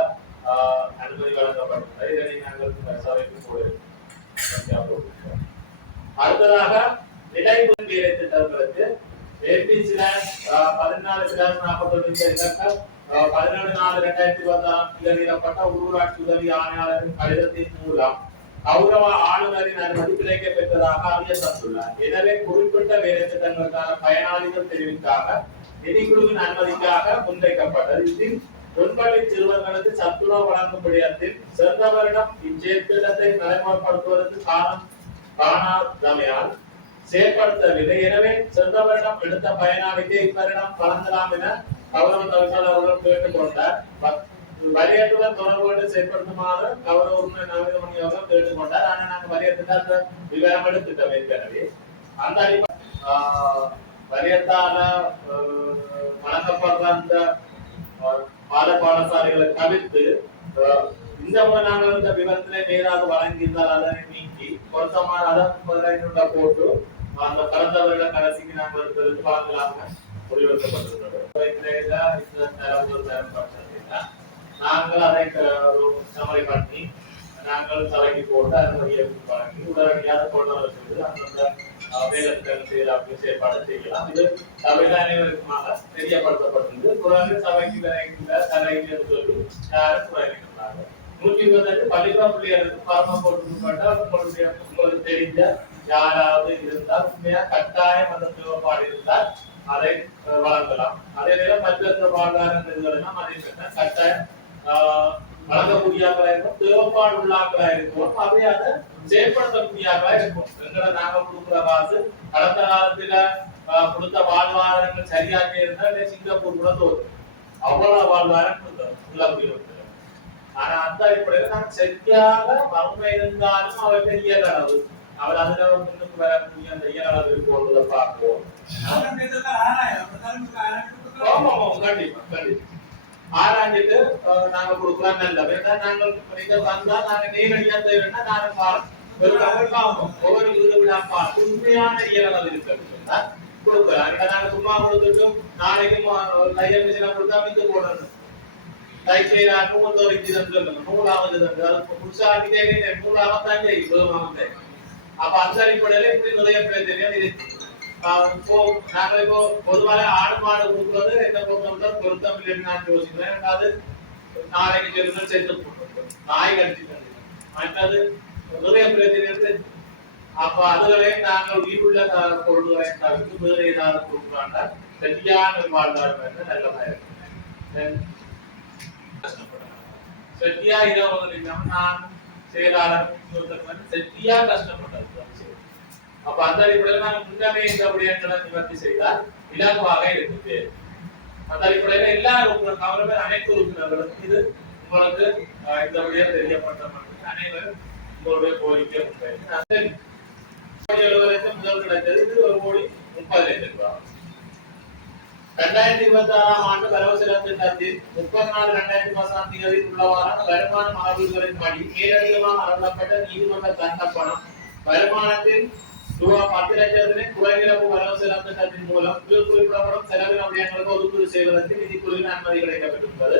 அனுமதி வழங்கப்பட்டது. இதனை நாங்கள் சபைக்கு போடுகிறோம். அடுத்ததாக நிலைக்குழு வேலை திட்டங்களுக்கு ஏபிசில 14/41/2016 வெளியிடப்பட்ட உள்ளூராட்சி உதவி ஆணையாளரின் கடிதத்தின் மூலம் கௌரவ ஆளுநரின் அனுமதி கிடைக்கப் பெற்றதாக அறியப்பட்டுள்ளார். எனவே குறிப்பிட்ட வேலை திட்டங்களுக்கான பயனாளிகள் தெரிவிக்காக நிதிக்குழுவின் அனுமதிக்காக முன்வைக்கப்பட்டது. இதில் முன்பள்ளி சிறுவர்களுக்கு சத்துணவு வழங்கும் விடயத்தில் சென்ற வருடம் இச்செயற்திட்டத்தை நடைமுறைப்படுத்துவதற்கு காணாதமையால் செயற்படுத்தவில்லை. எனவே சென்ற வருடம் எடுத்த பயனாளிக்கு இவ்வருடம் வழங்கலாம் என கௌரவ தவிசாளர் அவர்கள் கேட்டுக்கொண்டார். வரியத்துடன் தொடர்பு கொண்டு செயற்படுத்துமாறு கௌரவ உறுப்பினர் நவீனமணி அவர்கள் கேட்டுக்கொண்டார். ஆனால் நாங்கள் வரியத்துக்கு அந்த விவரம் எடுத்துட்டோம் ஏற்கனவே. அந்த வரியத்தால வழங்கப்படுற அந்த பாடசாலைகளை தவிர்த்து இந்த முறை நாங்கள் இந்த விவரத்திலே நேராக வழங்கியிருந்தால் அதனை நீக்கி பொருத்தமான அதன் போட்டு அந்த கடந்த வருட கடைசிக்கு நாங்கள் எடுத்தது பார்க்கலாம முடிவெடுக்கப்பட்டிருந்தது. நாங்கள் அதை சமரை பண்ணி நாங்கள் சபைக்கு போட்டு அனுமதியை வழங்கி உடனடியாக கொண்டு வர செய்து அந்தந்த வேலைத்திட்டங்கள் செயற்பாடு செய்யலாம். இது சபையில அனைவருக்குமாக தெரியப்படுத்தப்பட்டது. குறைந்த சபைக்கு விரைகின்ற தலைக்கு சொல்லி யாரும் குறைகிறார்கள். 128 பள்ளிக்கூட பிள்ளைகளுக்கு பரம போட்டுப்பட்ட உங்களுக்கு தெரிஞ்ச யாராவது இருந்தால் உண்மையா கட்டாயம் அந்த தேவைப்பாடு இருந்தால் அதை வழங்கலாம். அதே நேரம் மற்ற வாழ்வாதார நிறுவனம் அதை கட்டாயம் வழங்கக்கூடியவர்களா இருக்கும், தேவைப்பாடு உள்ளாக்களா இருக்கும், அவை அதை செயல்படுத்தக்கூடியவர்களா இருக்கும். எங்களை நாங்க கொடுக்குற காசு கடந்த காலத்துல கொடுத்த வாழ்வாதாரங்கள் சரியாக இருந்தால் சிங்கப்பூர் கூட தோறும் அவ்வளவு வாழ்வாதாரம் கொடுத்தோம். ஆனா அந்த அடிப்படையில் நாங்கள் சரியாக வறுமை இருந்தாலும் அவர் பெரிய அளவு அவர் அதுல முன்னுக்கு வரக்கூடிய அந்த இயலளவு போன்றதை பார்க்கிறோம். கண்டிப்பா ஆராய்ஞ்சிட்டு நாங்க கொடுக்கலாம் நல்லது. நாங்கள் வந்தா நாங்க நேரடியா தேவைன்னா நாங்க ஒவ்வொரு வீடு விழா பார்த்து உண்மையான இயலளவு இருக்கிறது கொடுக்கலாம். நாங்க சும்மா கொடுத்துட்டு நாளைக்கு தையல் மிஷினை கொடுத்தா மிந்து போடணும். தைக்கிறாங்க நூலாவது நூலாமத்தான் செய்யும். அப்ப அந்த அடிப்படையில இப்படி நிறைய பேர் தெரியும். நாங்கள் இப்போ பொதுவாக ஆடு மாடு கொடுக்குறது என்ன பொறுத்தவரை பொருத்தம் இல்லைன்னு நான் யோசிக்கிறேன். ரெண்டாவது நாளைக்கு சொல்லுங்க சேர்த்து போட்டு நாய் கடிச்சு மற்றது நிறைய பிரச்சனை. அப்ப அதுகளை நாங்கள் வீடுள்ள பொருள்களை தவிர்த்து வேறு ஏதாவது கொடுக்குறாங்க சரியான வாழ்வாதாரம் நல்லதா இருக்கு. செட்டியா இரவு நான் செயலாளர் செட்டியா கஷ்டப்பட்டது. அப்ப அந்த அடிப்படையில் நாங்கள் முன்னமே இந்த விடயங்களை நிவர்த்தி செய்தால் இலகுவாக இருக்குது. அந்த அடிப்படையில எல்லாரும் கவலை அனைத்து உறுப்பினர்களுக்கும் இது உங்களுக்கு இந்த விடயம் தெரியப்பட்ட அனைவரும் உங்களுடைய கோரிக்கை முதல் கிடைத்தது 1,30,00,000 ரூபாய். 2026 ஆண்டு வரவு செலவு திட்டத்தில் 34/2010 உள்ளவாறு வருமான மரபுகளின் படி மேலதிகமாக அறவிடப்பட்ட நீதிமன்ற தண்ட பணம் வருமானத்தில் ரூபாய் 10,00,000 குறைநிரப்பு வரவு செலவு திட்டத்தின் மூலம் குறிப்பிடப்படும் செலவின விடயங்களுக்கு ஒதுக்கீடு செய்வதற்கு நிதிக்குழுவின் அனுமதி கிடைக்கப்பட்டுள்ளது.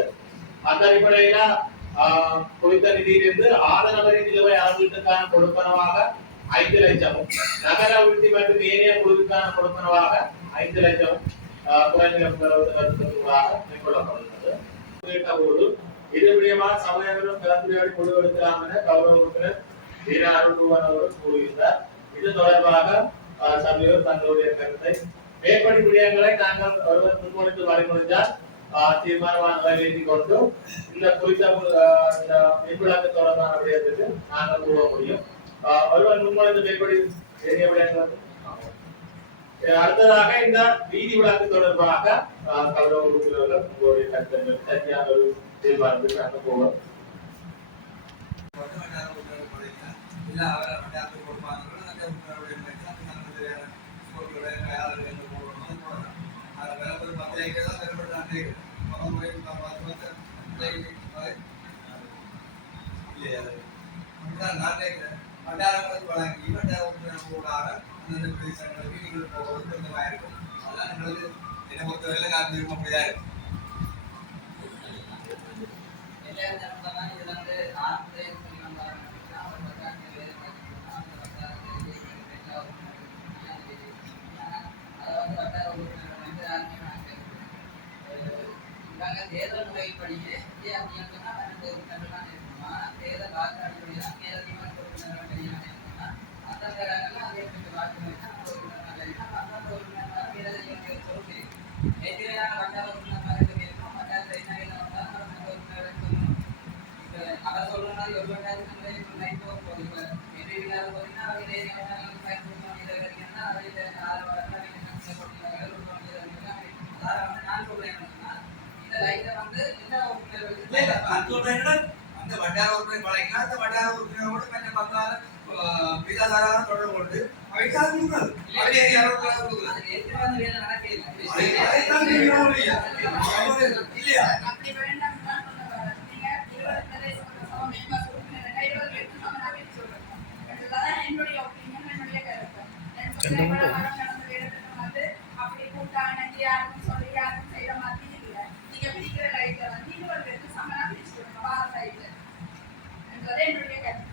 அந்த அடிப்படையில குறித்த நிதியிலிருந்து ஆதரவரின் நிலுவை அளவீட்டுக்கான கொடுப்பனவாக 5 லட்சமும் நகர அபிவிருத்தி மற்றும் ஏனைய குழுவிற்கான கொடுப்பனவாக 5 லட்சம் குறைநிரப்பு மேற்கொள்ளப்படுகிறது. இது விடயமாக சமயங்களும் கலந்துரையாடி முடிவெடுக்கலாம் என கௌரவ உறுப்பினர் அவர்கள் கூறியிருந்தார். இது தொடர்பாக சபையோர் தங்களுடைய கருத்தை மேற்படி விடயங்களை நாங்கள் ஒருவர் முன்மொழிந்து வழிமொழிந்தால் தீர்மானமாக நிறைவேற்றிக் கொண்டு இந்த குறித்த மேற்கொள்ளாக்க தொடர்பான விடயத்துக்கு நாங்கள் கூற முடியும். ஒருவர் முன்மொழிந்து மேற்படி பெரிய விடயங்கள். அடுத்ததாக இந்த வீதி விளக்கு தொடர்பாக கௌரவ உறுப்பினர்கள் உங்களுடைய கருத்துக்கள் சரியான ஒரு தீர்மானத்துக்கு நாங்கள் போவோம். வட்டாரங்களுக்கு வழங்கி வட்டார உறுப்பினர்களாக அந்தந்த பிரதேசங்களுக்கு நீங்கள் போவது கொஞ்சமாக இருக்கும். அதெல்லாம் எங்களுக்கு என்னை பொறுத்தவரையில் நான் விரும்பக்கூடியதாக இருக்கும். தேர்தல் முறைப்படியே தேர்தல் வாக்கு அடிப்படையில் நேரடியாக அந்த நேரங்களில் அதே வாக்கு எதிரான வட்டார உறுப்பினராக இருக்கும் வட்டாரத்தை என்ன அதை சொல்ற மாதிரி ஒரு வட்டாரத்தில் நைட் போகுது எதிராக பார்த்தீங்கன்னா நான் சொல்றேன் இந்த லைட்டை வந்து அந்த வட்டார உறுப்பினர் வழங்கினா அந்த வட்டார உறுப்பினரோடு மற்ற பங்காள விதாதாரான தொடர்பு கொண்டு அவைக்காக கொடுக்குறது இல்லையா அப்படி கூட்டாங்க யாருக்கும் சொல்லி யாருக்கும் செய்யற மாதிரி இல்லை. நீங்க பிடிக்கிற லைட்ல வந்து இன்னொரு பேருக்கு சமனா பிடிச்சிருக்கணும் வார லைட்ல என்றது என்னுடைய கருத்து.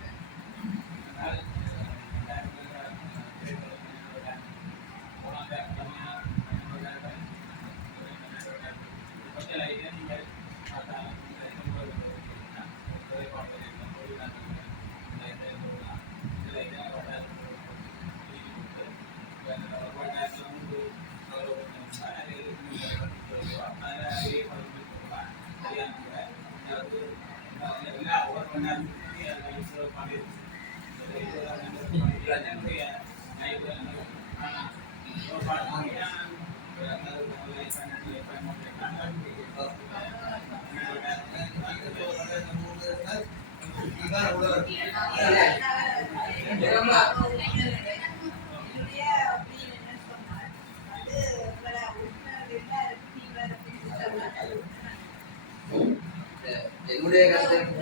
என்னுடைய கருத்து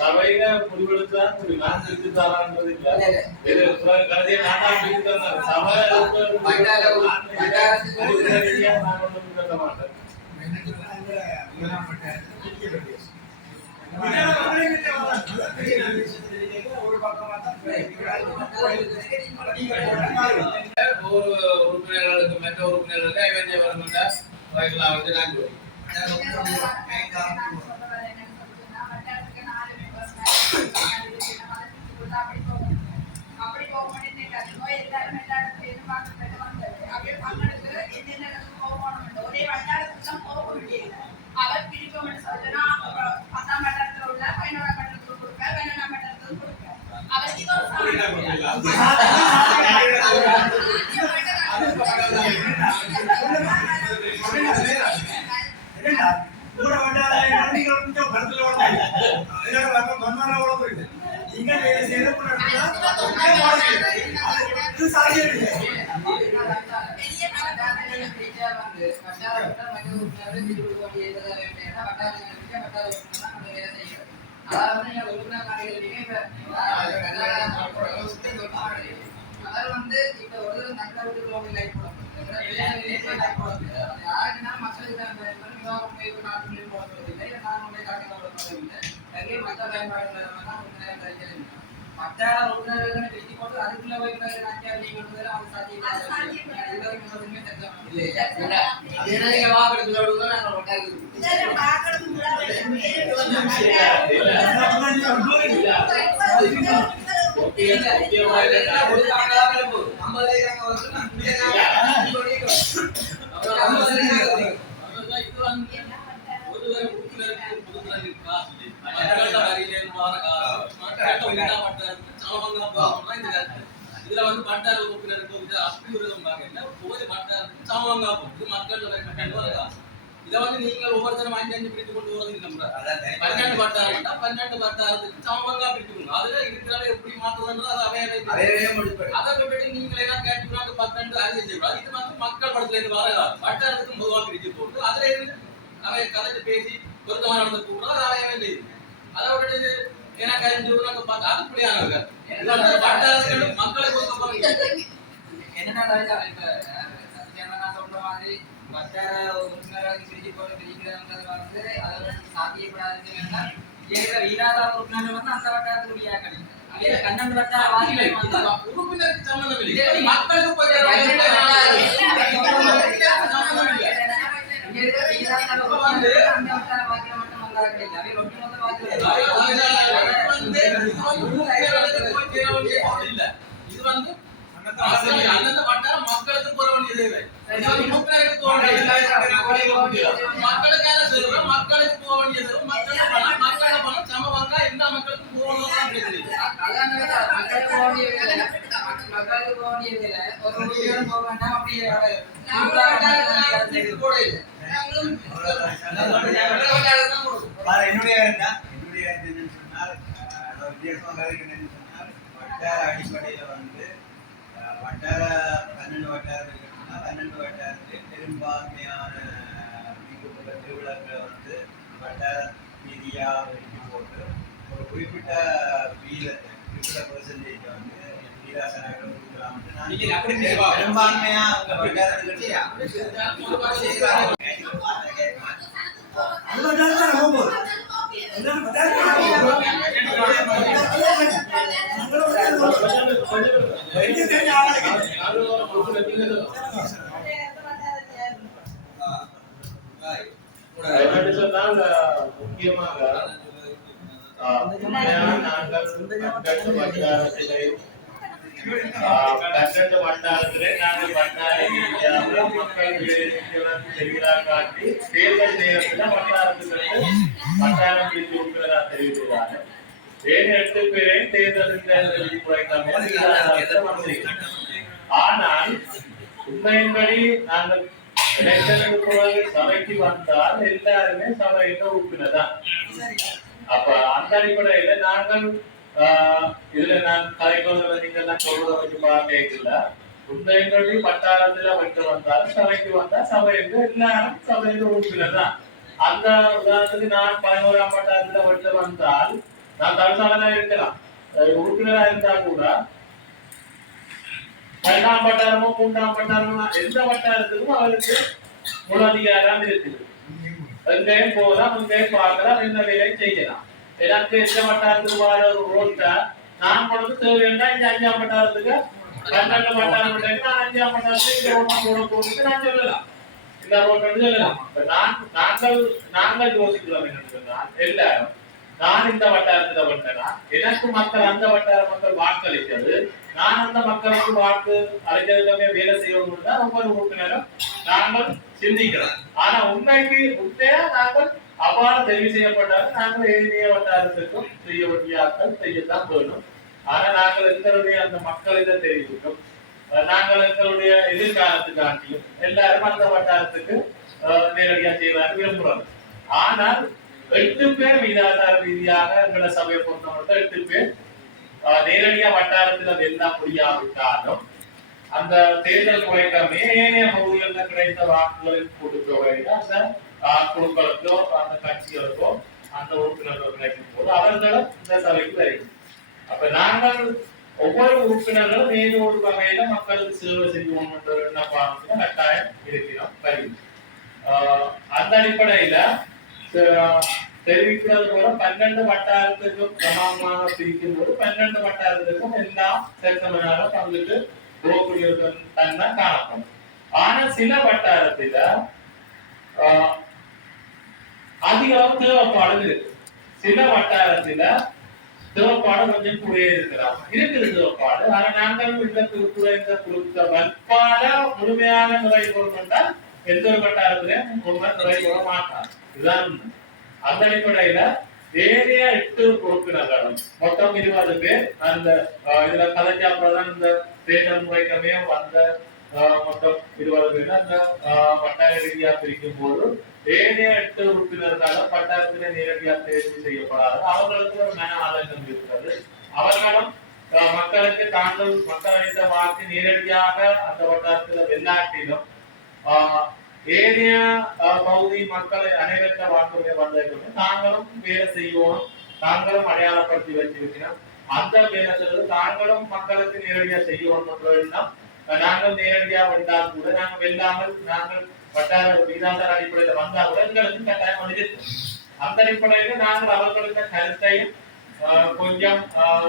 சபையில முடிவெடுத்துதான் நான் பிரித்து தரான்றது இல்ல கருதியை நான் பிரித்து தந்தேன் சபை கட்ட மாட்டேன் ஒரு உறுப்பினர்களுக்கு மற்ற உறுப்பினர்களுக்கு ஐவஞ்ச வருமென்றால் அவைகளாக வந்து நாங்கள் அப்படி போக மாட்டேன் எல்லாரும் அப்படியே பங்களுக்கு என்னென்ன போகணும் ஒரே வட்டாரத்துக்கு போக முடியல அவர் பிரிப்போம்னு சொல்லுன்னா 10ஆம் வட்டாரத்தில் உள்ள 11ஆம் வட்டாரத்துக்கு கொடுக்க 12ஆம் வட்டாரத்துக்கு கொடுக்க அவருக்கு இது ஒரு அவர் வந்து இப்ப ஒரு நல்ல வீட்டுக்கு லைட் போடணும் யாருக்குன்னா மக்களுக்கு தான் நாட்டு போடுறதில்லை நான் காட்டுறதில்லை நிறைய மக்கள் பயன்பாடு வட்டார உறுப்பினர்கள் வெற்றி போட்டு அதுக்குள்ள போய் அது சாத்தியம் வாக்கெடுப்பு இதுல வந்து வட்டார உறுப்பினருக்கு அப்படி ஒரு போது வட்டாரத்துக்கு சமமாக போகுது மக்கள் இதை வந்து நீங்கள் ஒவ்வொருத்தரும் 5 பிரித்து கொண்டு வரது இல்லை. அதான் 12 வட்டாரம் 12 வட்டாரத்துக்கு சமபங்கா பிரிக்கணும். அதுல இருக்கிறால எப்படி மாற்றுதுன்றது அது அதை விட்டுட்டு நீங்களே தான் கேட்டுக்கிறாங்க 12 அறிஞ்சு செய்யக்கூடாது. இது வந்து மக்கள் படத்துல இருந்து வர வட்டாரத்துக்கு பொதுவாக பிரித்து போட்டு அதுல இருந்து அவை கதைச்சு பேசி பொருத்தமான நடந்த கூடாது அது அவையவே செய்யுது. அதை விட்டுட்டு ஏன்னா கரிஞ்சு பார்த்தா அது புள்ளியாங்க வட்டாரத்துக்கு மக்களுக்கு ஒதுக்க என்னன்னா இப்ப சத்தியமா நான் சொல்ற மாதிரி வட்டார உறுப்பினராக பிரிச்சு போட்டு பிரிக்கிறதுன்றது வந்து அதோட சாத்தியப்படாதுன்னு என்னன்னா இல்லாத உறுப்பினர்கள் வந்து அந்த வட்டாரத்துக்கு கிடைக்கும். அதே கண்ணன் வட்டார வாசிகள் வந்தா உறுப்பினருக்கு சம்பந்தம் இல்லை. மக்களுக்கு போய் இது வந்து அந்தந்த வட்டாரம் மக்களுக்கு போற வேண்டியது இல்லை. மக்களுக்கு போக வேண்டியது மக்களுக்கு பணம் சமபங்கா எல்லா மக்களுக்கும் போகணும். மக்களுக்கு போக வேண்டியதுல ஒரு ரூபாய் போக வேண்டாம். அப்படியே என்னுடைய என்னன்னு சொன்னால் வித்தியாசமாக இருக்குன்னு சொன்னால் வட்டார அடிப்படையில வந்து வட்டார 12 வட்டாரம் இருக்குன்னா 12 வட்டாரத்தில் பெரும்பான்மையான திருவிழாக்களை வந்து வட்டார ரீதியாக வெட்டி போட்டு ஒரு குறிப்பிட்ட வீதத்தை குறிப்பிட்ட பெர்சன்டேஜ் வந்து வீராசனங்கள் கொடுக்கலாம். பெரும்பான்மையா அவங்க வட்டாரத்துக்கு முக்கியமாக கட்டட வட்டாரத்திலே நாங்கள் வட்டார மக்கள் தெரிகிறார் காட்டி தேர்தல் நேரத்தில் வட்டாரத்துக்கு வட்டாரம் பிரித்து கொடுக்கிறதா தெரிவிக்கிறாங்க. 7-8 பேரை தேர்தல் விதிமுறைக்காக. ஆனால் உண்மையின்படி நாங்கள் எலெக்ஷனுக்கு சபைக்கு வந்தால் எல்லாருமே சபையில உறுப்பினர் தான். அப்ப அந்த அடிப்படையில நாங்கள் இதுல நான் கலைக்கொள்ள நீங்க சொல்றத வச்சு பார்க்கல. உண்மையின்படி வட்டாரத்துல விட்டு வந்தால் சபைக்கு வந்தா சபையில எல்லாரும் சபையில உறுப்பினர் தான். அந்த உதாரணத்துக்கு நான் 11ஆம் வட்டாரத்துல விட்டு வந்தால் நான் தரசாலனா இருக்கலாம், உறுப்பினரா இருந்தா கூட 12ஆம் வட்டாரமோ 3ஆம் வட்டாரமோ எந்த வட்டாரத்துக்கும் அவருக்கு முழு அதிகாரம் இருக்குது. எங்கேயும் போகலாம், எங்கேயும் பார்க்கலாம், என்ன வேலையும் செய்யலாம். எனக்கு எந்த வட்டாரத்துக்கு வர ஒரு ரோட்டா நான் கொடுத்து தேவையா இந்த 5ஆம் வட்டாரத்துக்கு 12 வட்டாரம் நான் 5ஆம் வட்டாரத்துக்கு இந்த ரோட்டா போட்டு நான் சொல்லலாம், இந்த ரோட்டை சொல்லலாம். நாங்கள் யோசிக்கிறோம் என்னன்னு சொன்னால் எல்லாரும் நான் இந்த வட்டாரத்துல வந்தேன்னா எனக்கு மக்கள் அந்த வட்டார மக்கள் வாக்களித்தது, நான் அந்த மக்களுக்கு வாக்கு அளித்ததுமே வேலை செய்யணும் தான் ஒவ்வொரு உறுப்பினரும் நாங்கள் சிந்திக்கிறோம். ஆனா உண்மையா நாங்கள் அவ்வாறு தெரிவு செய்யப்பட்டாலும் நாங்கள் ஏனைய வட்டாரத்துக்கும் செய்ய வேண்டிய ஆட்கள் செய்யத்தான் வேணும். ஆனா நாங்கள் எங்களுடைய அந்த மக்களிட தெரிவிக்கும் நாங்கள் எங்களுடைய எதிர்காலத்துக்காண்டியும் எல்லாரும் அந்த வட்டாரத்துக்கு நேரடியாக செய்வாங்க விரும்புறோம். ஆனால் 8 பேர் விகிதாசார ரீதியாக எங்களை சபையை பொறுத்தவரை 8 பேர் நேரடியா வட்டாரத்தில் வெல்ல முடியாவிட்டாலும் அந்த தேர்தல் முறைக்காமே ஏனைய பகுதிகளில் கிடைத்த வாக்குகளின் கூட்டுத்தொகையில அந்த குழுக்களுக்கோ அந்த கட்சிகளுக்கோ அந்த உறுப்பினர்கள் கிடைக்கும் போது அவர்களும் இந்த சபைக்கு வருகிறது. அப்ப நாங்கள் ஒவ்வொரு உறுப்பினர்களும் ஏதோ ஒரு வகையில மக்களுக்கு சேவை செய்வோம் என்ற எண்ணப்பாடு கட்டாயம் இருக்கிறோம் வருகிறது. அந்த அடிப்படையில தெரிவிக்கிறது போல 12 வட்டாரத்துக்கும் சமமாக பிரிக்கும் போது 12 வட்டாரத்துக்கும் எல்லாம் சேர்த்தவனால பங்குக்கு போகக்கூடிய தன்மை காணப்படும். ஆனா சில வட்டாரத்துல அதிகம் தேவைப்பாடு இருக்கு. சில வட்டாரத்துல தேவைப்பாடு கொஞ்சம் கூட இருக்கலாம், இருக்குது தேவைப்பாடு. ஆனா நாங்கள் இந்த குறைந்த கொடுத்த வற்பாட முழுமையான முறை கொண்டால் எந்த ஒரு வட்டாரத்திலையும் முறை போட மாட்டார். இதுதான் அந்த அடிப்படையில ஏனைய 8 உறுப்பினர்களும் மொத்தம் 20 பேர் அந்த இதுல கலைஞா பிரதான் இந்த தேர்தல் முறைக்கமே வந்த மொத்தம் 20 பேர் அந்த வட்டார ரீதியாக பிரிக்கும் போது ஏனைய 8 உறுப்பினர்களால் வட்டாரத்தில் நேரடியாக தேர்வு செய்யப்படாது. அவர்களுக்கு ஒரு மன ஆதங்கம் இருக்கிறது. அவர்களும் மக்களுக்கு தாங்கள் மக்கள் அளித்த வாக்கு நேரடியாக அந்த வட்டாரத்தில் வெள்ளாட்டிலும் ஏனைய பகுதி மக்களை அனைவற்ற வாக்குகளை வந்திருக்கணும். தாங்களும் வேலை செய்வோம், தாங்களும் அடையாளப்படுத்தி வச்சிருக்கிறோம். அந்த வேலை தாங்களும் மக்களுக்கு நேரடியாக செய்யணும். நாங்கள் நேரடியாக வந்தால் கூட நாங்கள் வெல்லாமல் நாங்கள் வட்டார விகிதாசார அடிப்படையில் வந்தால் கூட எங்களுக்கு கட்டாயம் அளிக்கும். அந்த அடிப்படையில் நாங்கள் அவர்களுக்கு கருத்தையும் கொஞ்சம்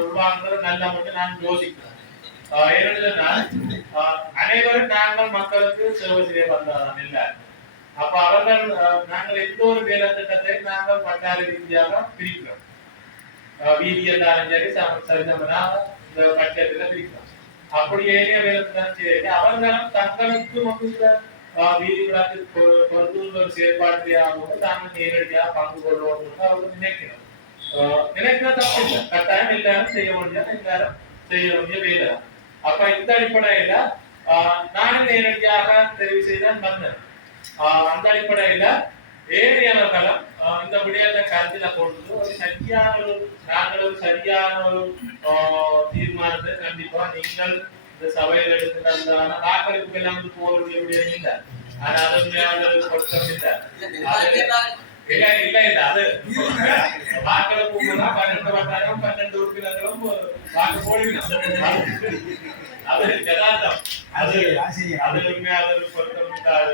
உருவாக்குறது நல்ல மட்டும் நான் யோசிக்கிறேன். ஏனென்றால் அனைவரும் நாங்கள் மக்களுக்கு சேவை செய்ய வந்தாதான் இல்லை. அப்ப அவர்கள் நாங்கள் எந்த ஒரு வேலை திட்டத்தை நாங்கள் வட்டார ரீதியாக பிரிக்கிறோம். வீதி என்றாலும் சரி சரிசமனாக இந்த பட்ஜெட்டில் பிரிக்கிறோம். அப்படி ஏனைய வேலை திட்டம் செய்ய அவர்களும் தங்களுக்கு வந்து வீதி விழாக்கு பொறுத்து ஒரு செயற்பாட்டிலேயாகவும் தாங்கள் நேரடியாக பங்கு கொள்வோம் அவர்கள் நினைக்கிறோம். நினைக்கிற தப்பு இல்லை, கட்டாயம் எல்லாரும் செய்ய முடியாது, எல்லாரும் செய்ய வேண்டிய வேலை. அப்ப இந்த அடிப்படையில நானும் நேரடியாக தெரிவு செய்தான் வந்தேன். அந்த அடிப்படையில ஏனையவர்களும் இந்த விடயத்தை கருத்துல கொண்டு ஒரு சரியான ஒரு தீர்மானத்தை கண்டிப்பா நீங்கள் இந்த சபையில் எடுத்துட்டான வாக்களிப்புக்கு எல்லாம் வந்து போறது விடயம் இல்லை. ஆனா அது பொருத்தம் இல்லை. இல்ல அது வாக்களிப்பு 12 வட்டாரம் 12 உறுப்பினர்களும் வாக்கு போடுவினோம். அது யதார்த்தம். அது உண்மையா அது பொருத்தம் இல்லாது.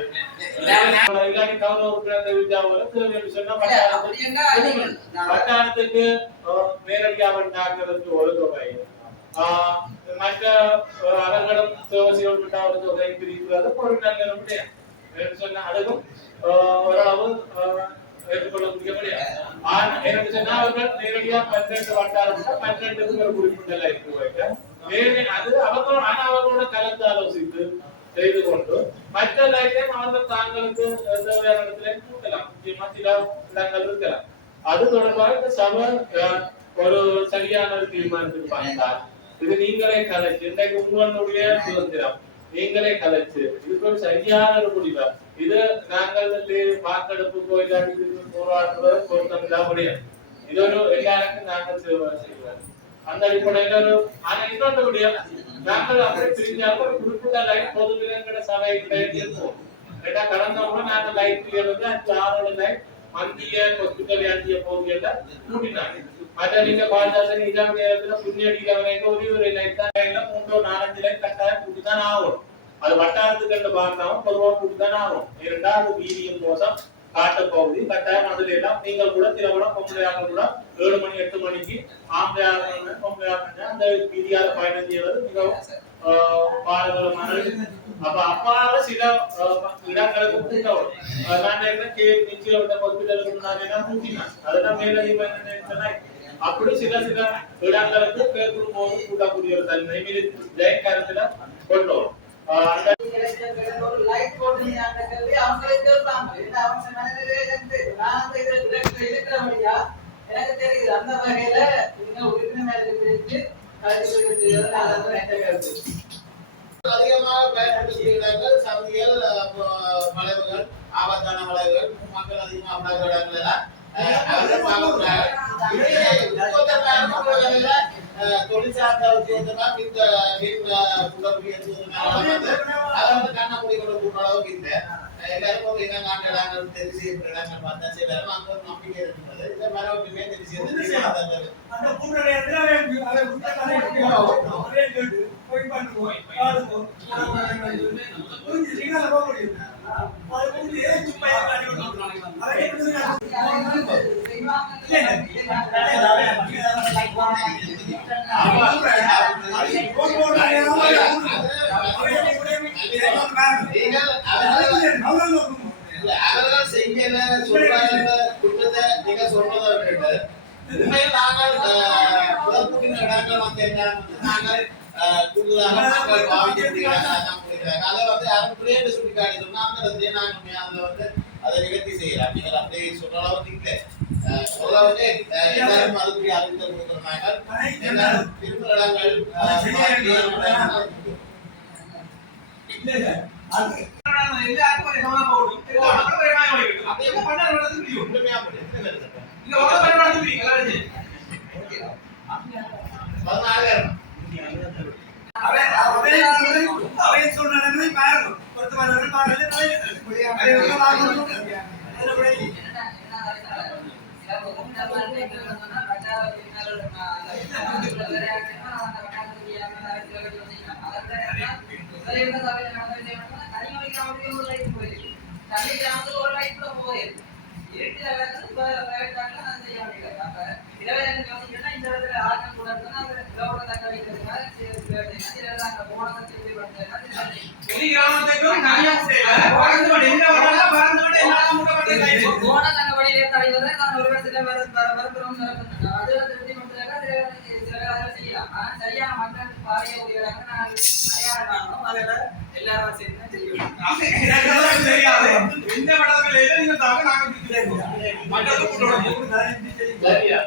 இல்லாட்டி கௌரவ உறுப்பினர் சொன்னா வட்டாரத்துக்கு நேரடியாக டாக்டருக்கு ஒரு தொகை, மற்ற அவர்களும் சேவை ஒரு தொகை பிரிக்கிறது பொருட்கள் சொன்னா அதுக்கும் ஓரளவு ஏற்றுக்கொள்ளக்கூடிய முடியாது. எனக்கு சொன்னா அவர்கள் நேரடியாக 12 வட்டாரம் 12 குறிப்பிட்ட அது அவர்களோட கலந்து ஆலோசித்து செய்து கொண்டு மற்ற லைட்டையும் அவர்கள் தாங்களுக்கு தேவையான இடத்துல கூட்டலாம். முக்கியமா சில இடங்கள் இருக்கலாம். அது தொடர்பாக இந்த சபை ஒரு சரியான தீர்மானத்துக்கு பார்த்தால் இது நீங்களே கலைச்சு இன்றைக்கு உங்களுடைய சுதந்திரம் நீங்களே கலைச்சு இதுக்கு ஒரு சரியான ஒரு முடிவு. இது நாங்கள் வாக்கெடுப்பு கோயிலாக போராடுவது பொருத்தமில்லா முடியும். இது ஒரு எல்லாருக்கும் நாங்கள் செய்வோம். அந்த அடிப்படையில் இன்னொன்று முடியும். நாங்கள் அப்படி பிரிஞ்சாலும் ஒரு குறிப்பிட்ட லைட் பொது விலங்கிட சபை இருப்போம். கடந்த முறை நாங்கள் லைட் வந்து 5-6 லைட் மந்திய ஹாஸ்பிட்டல் ஆண்டிய பகுதியில கூட்டினாங்க. மற்ற நீங்க பாஜக இல்லாம நேரத்துல புண்ணியடிக்காம ஒரு லைட் தான் 3-4 லைட் கட்டாயம் கூட்டிதான் ஆகும். அது வட்டாரத்துக்கு பார்த்தாலும் பொதுவாக கூட்டிதான் ஆகும். இரண்டாவது வீதியின் மோசம் காட்டு பகுதி கட்டாயம் அதுல எல்லாம் நீங்கள் கூட திருமணம் பொம்பளையாக கூட 7 மணி 8 மணிக்கு ஆம்பளையாக அந்த வீதியால பயணம் செய்வது மிகவும் பாரதூரமான. அப்ப அப்பால சில இடங்களுக்கு கூட்டவும் ஹாஸ்பிட்டலுக்கு முன்னாடி கூட்டினான். அதெல்லாம் மேலதிக அப்படி சில இடங்களுக்கு கேட்கும் போது கூட்டக்கூடிய ஒரு தன்மை ஜெயக்காரத்துல கொண்டு வரும். ஒரு லைட் போட்டு அந்த கல்வி அவங்களுக்கு இருப்பாங்க. அவங்க இருக்கிறபடியா எனக்கு தெரியுது. அந்த வகையில நீங்க உறுப்பினர் பிரித்து அதிகமாக பயன்படுத்துகிறார்கள். சந்திகள், வளைவுகள், ஆபத்தான வளைவுகள், மக்கள் அதிகமாக உண்டாகிற இடங்கள் எல்லாம் அவர்கள் பார்க்கிறார்கள். தொழிற்சார்ந்த கண்ணாமூடி கொண்டு கூட்ட அளவுக்கு இல்லை. எல்லாரும் என்ன காட்டுறாங்க தெரிவு செய்யப்படுறாங்க பார்த்தா சில அங்க ஒரு நம்பிக்கை இருக்கிறது. இந்த மரபுமே தெரிவு செய்யறது அவர்கள் செய்யல சொல்றாங்க குற்றத்தை நீங்க சொல்றதை விட்டு உண்மையில் நாங்கள் புறப்புகின்ற இடங்கள் வந்து என்ன நாங்கள் கூடுதலாக மக்கள் பாவிக்கிறாங்க. அதை வந்து யாரும் புரியன்னு சொல்லி காட்டி சொன்னா அந்த இடத்துல நாங்கள் அதுல வந்து அதை நிகழ்த்தி செய்யலாம். நீங்கள் அப்படி சொல்ற அளவுக்கு இல்லை. சொல்ல வந்து எல்லாரும் அதுக்குரிய அறிவித்தல் கொடுக்குறாங்க. திரும்ப இடங்கள் இல்ல இல்ல அது எல்லாருக்கும் ஒரு சமமா போடும் எல்லா மக்களும் ஒரே மாதிரி ஓடிக்கிட்டு அப்ப என்ன பண்ண நடந்துட்டு முடியும் உண்மையா போடு எத்தனை பேர் இருக்காங்க? இங்க ஒரு பண்ண நடந்துட்டு எல்லாரும் சரி 16,000 அவன் சொல்ற நடந்து பாருங்க பொறுத்து வரணும் பாருங்க கிராமத்துக்கும் தனியாக எல்லாரும் சேர்ந்து தெரியாது இந்த படத்துல நீங்க நாங்க மக்களுக்கு சரியா